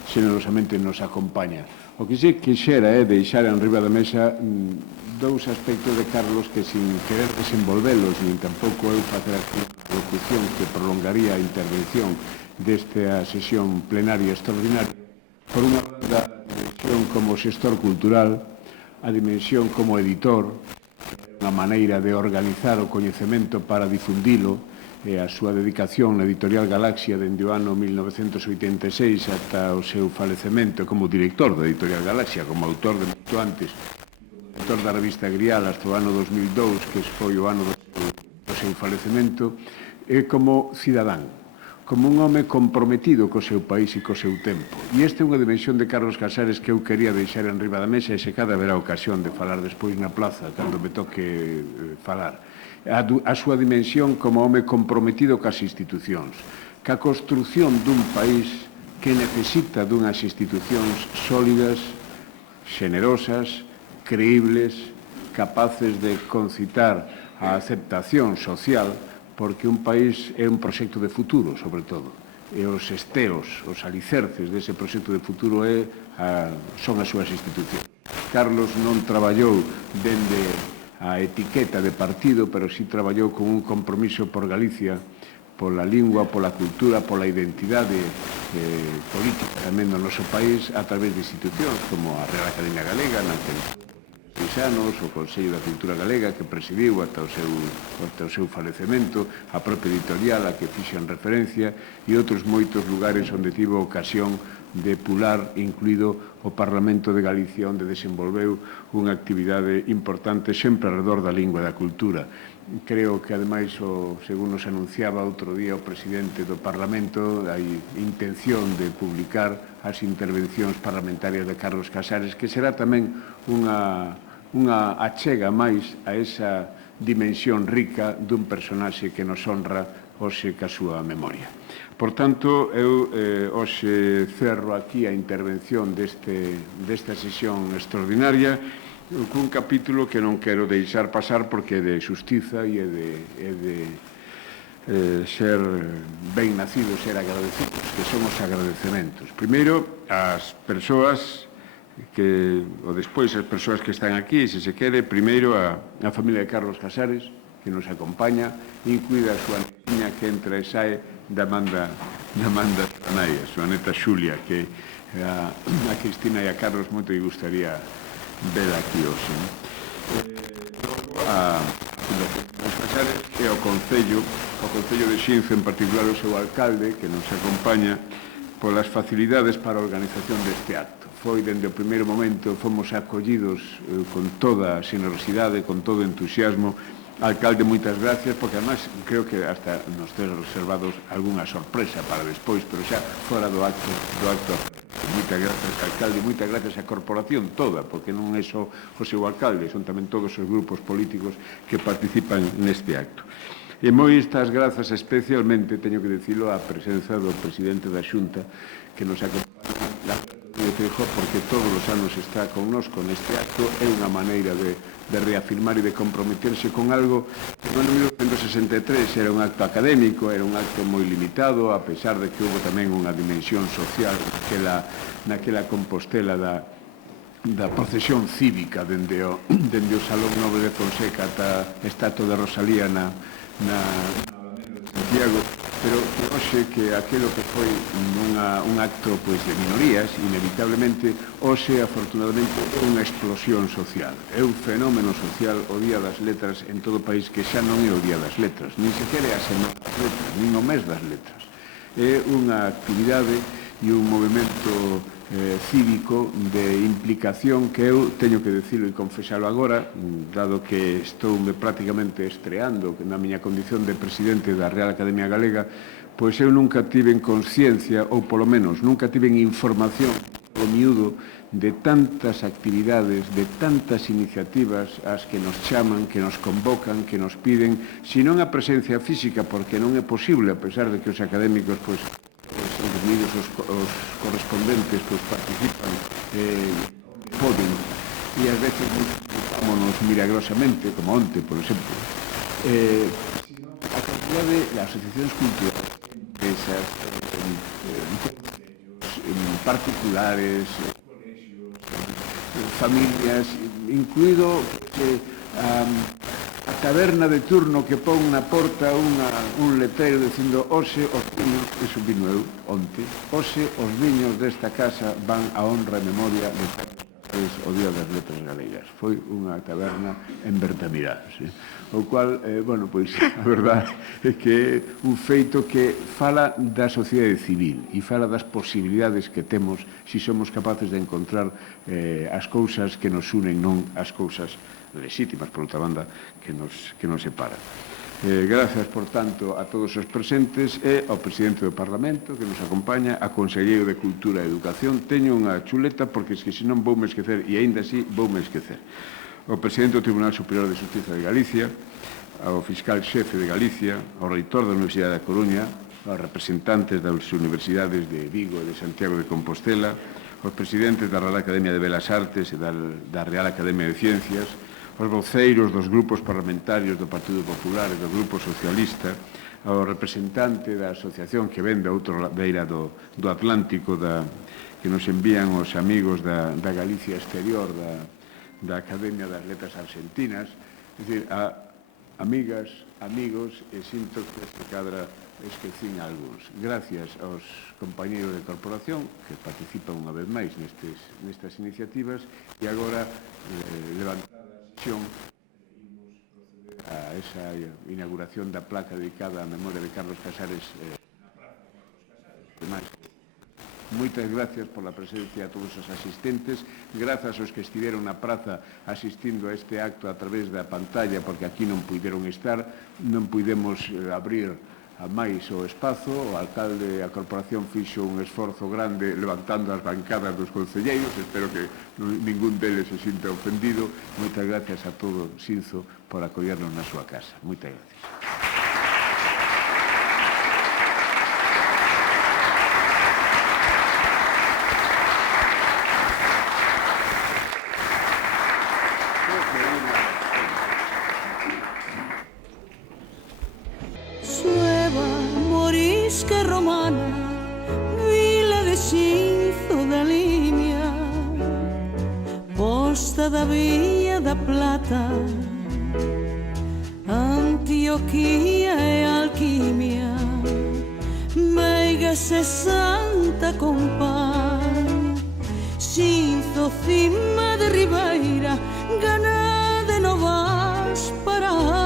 xenerosamente nos acompaña. O que se quixera é deixar en riba da mesa dous aspectos de Carlos que, sin querer desenvolvelos, nin tampouco eu facer aquí unha locución que prolongaría a intervención desta sesión plenaria extraordinaria, por unha banda, a dimensión como xestor cultural, a dimensión como editor, unha maneira de organizar o coñecemento para difundilo, e a súa dedicación na Editorial Galaxia dende o ano 1986 ata o seu falecemento como director da Editorial Galaxia, como autor de moito antes, autor da revista Grial hasta o ano 2002, que foi o ano do seu falecemento, e como cidadán, como un home comprometido co seu país e co seu tempo. E esta é unha dimensión de Carlos Casares que eu quería deixar en riba da mesa e se cada haberá ocasión de falar despois na plaza, cando me toque falar. A súa dimensión como home comprometido cas institucións, ca construción dun país que necesita dunhas institucións sólidas, xenerosas, creíbles, capaces de concitar a aceptación social, porque un país é un proxecto de futuro, sobre todo. E os esteos, os alicerces dese proxecto de futuro son as súas institucións. Carlos non traballou dende a etiqueta de partido, pero sí traballou con un compromiso por Galicia, pola lingua, pola cultura, pola identidade política tamén do noso país, a través de institucións como a Real Academia Galega, na que anos, o Consello da Cultura Galega, que presidiu ata o seu falecemento, a propia editorial a que fixen referencia, e outros moitos lugares onde tivo ocasión de pular, incluído o Parlamento de Galicia, onde desenvolveu unha actividade importante sempre alrededor da lingua e da cultura. Creo que, ademais, según nos anunciaba outro día o presidente do Parlamento, hai intención de publicar as intervencións parlamentarias de Carlos Casares, que será tamén unha achega máis a esa dimensión rica dun personaxe que nos honra hoxe ca súa memoria. Por tanto, eu hoxe cerro aquí a intervención desta sesión extraordinaria cun capítulo que non quero deixar pasar porque é de xustiza e é de ser ben nacidos, ser agradecidos, que son os agradecementos. Primeiro, as persoas ou despois as persoas que están aquí, se se quere, primeiro a familia de Carlos Casares, que nos acompaña, incluída a súa netiña que entra e sae da manda Zanai, a súa neta Xulia, que a Cristina e a Carlos moito lle gustaría vela aquí hoxe. A Fundación Carlos Casares e o Concello de Xinzo, en particular o seu alcalde, que nos acompaña polas facilidades para a organización deste acto. Foi, dende o primeiro momento, fomos acollidos con toda a xenerosidade, con todo o entusiasmo. Alcalde, moitas gracias, porque además creo que hasta nos ter reservados algunha sorpresa para despois, pero xa fora do acto. Moitas gracias, alcalde, moitas gracias á corporación toda, porque non é só o seu alcalde, son tamén todos os grupos políticos que participan neste acto. E moitas grazas especialmente, teño que dicilo, á presenza do presidente da Xunta, que nos acompaña, porque todos os anos está connosco neste acto. É unha maneira de reafirmar e de comprometerse con algo que no ano 1963 era un acto académico, era un acto moi limitado, a pesar de que houve tamén unha dimensión social naquela Compostela da procesión cívica dende o Salón Nobre de Fonseca ata a estatua de Rosalía na Alameda de Santiago, pero hoxe que aquilo que foi un acto de minorías, inevitablemente, hoxe, afortunadamente, é unha explosión social. É un fenómeno social o Día das Letras en todo o país, que xa non é o Día das Letras, nin sequera é a Semana das Letras, nin o mes das letras. É unha actividade e un movimento cívico de implicación que eu teño que decirlo e confesalo agora, dado que estou prácticamente estreando na miña condición de presidente da Real Academia Galega, pois eu nunca tiven consciencia, ou polo menos nunca tiven información o miúdo de tantas actividades, de tantas iniciativas ás que nos chaman, que nos convocan, que nos piden, senón a presencia física, porque non é posible, a pesar de que os académicos os correspondentes participan, poden, e ás veces vámonos milagrosamente, como onte, por exemplo. A cantidad de asociacións culturales, empresas, particulares, colegios, familias, incluído a taberna de turno que pon na porta un letrero dicindo hoxe os viños, iso vino eu onte, hoxe os viños desta casa van a honra e memoria de o Día das Letras Galegas. Foi unha taberna en Bertamiráns, o cual, bueno, pois, a verdade é que é un feito que fala da sociedade civil e fala das posibilidades que temos se somos capaces de encontrar as cousas que nos unen, non as cousas legítimas, por outra banda, que nos separan. Gracias, por tanto, a todos os presentes e ao presidente do Parlamento que nos acompaña, a conselleiro de Cultura e Educación. Teño unha chuleta porque es que senón voume esquecer, e aínda así voume esquecer. O presidente do Tribunal Superior de Xustiza de Galicia, ao fiscal xefe de Galicia, ao reitor da Universidade da Coruña, aos representantes das universidades de Vigo e de Santiago de Compostela, aos presidentes da Real Academia de Belas Artes e da Real Academia de Ciencias, os voceiros dos grupos parlamentarios do Partido Popular e do Grupo Socialista, ao representante da asociación que ven da outra beira do Atlántico, que nos envían os amigos da Galicia Exterior, da Academia das Letras Argentinas, é dicir, a amigas, amigos, e sinto que este cadra esquecín algúns. Gracias aos compañeiros de corporación que participan unha vez máis nestas iniciativas, e agora levantar imos proceder a esa inauguración da placa dedicada á memoria de Carlos Casares na praza de Carlos Casares. Moitas gracias pola presencia a todos os asistentes, grazas aos que estiveron na praza asistindo a este acto a través da pantalla, porque aquí non puideron estar, non puidemos abrir a máis o espazo. O alcalde e a corporación fixo un esforzo grande levantando as bancadas dos concelleiros, espero que ningún deles se sinta ofendido. Moitas gracias a todo Xinzo por acollernos na súa casa. Moitas gracias. Da Villa da Plata, Antioquía e alquimia, meigas e Santa Compaña, Xinzo cima de Ribeira, gana de novas para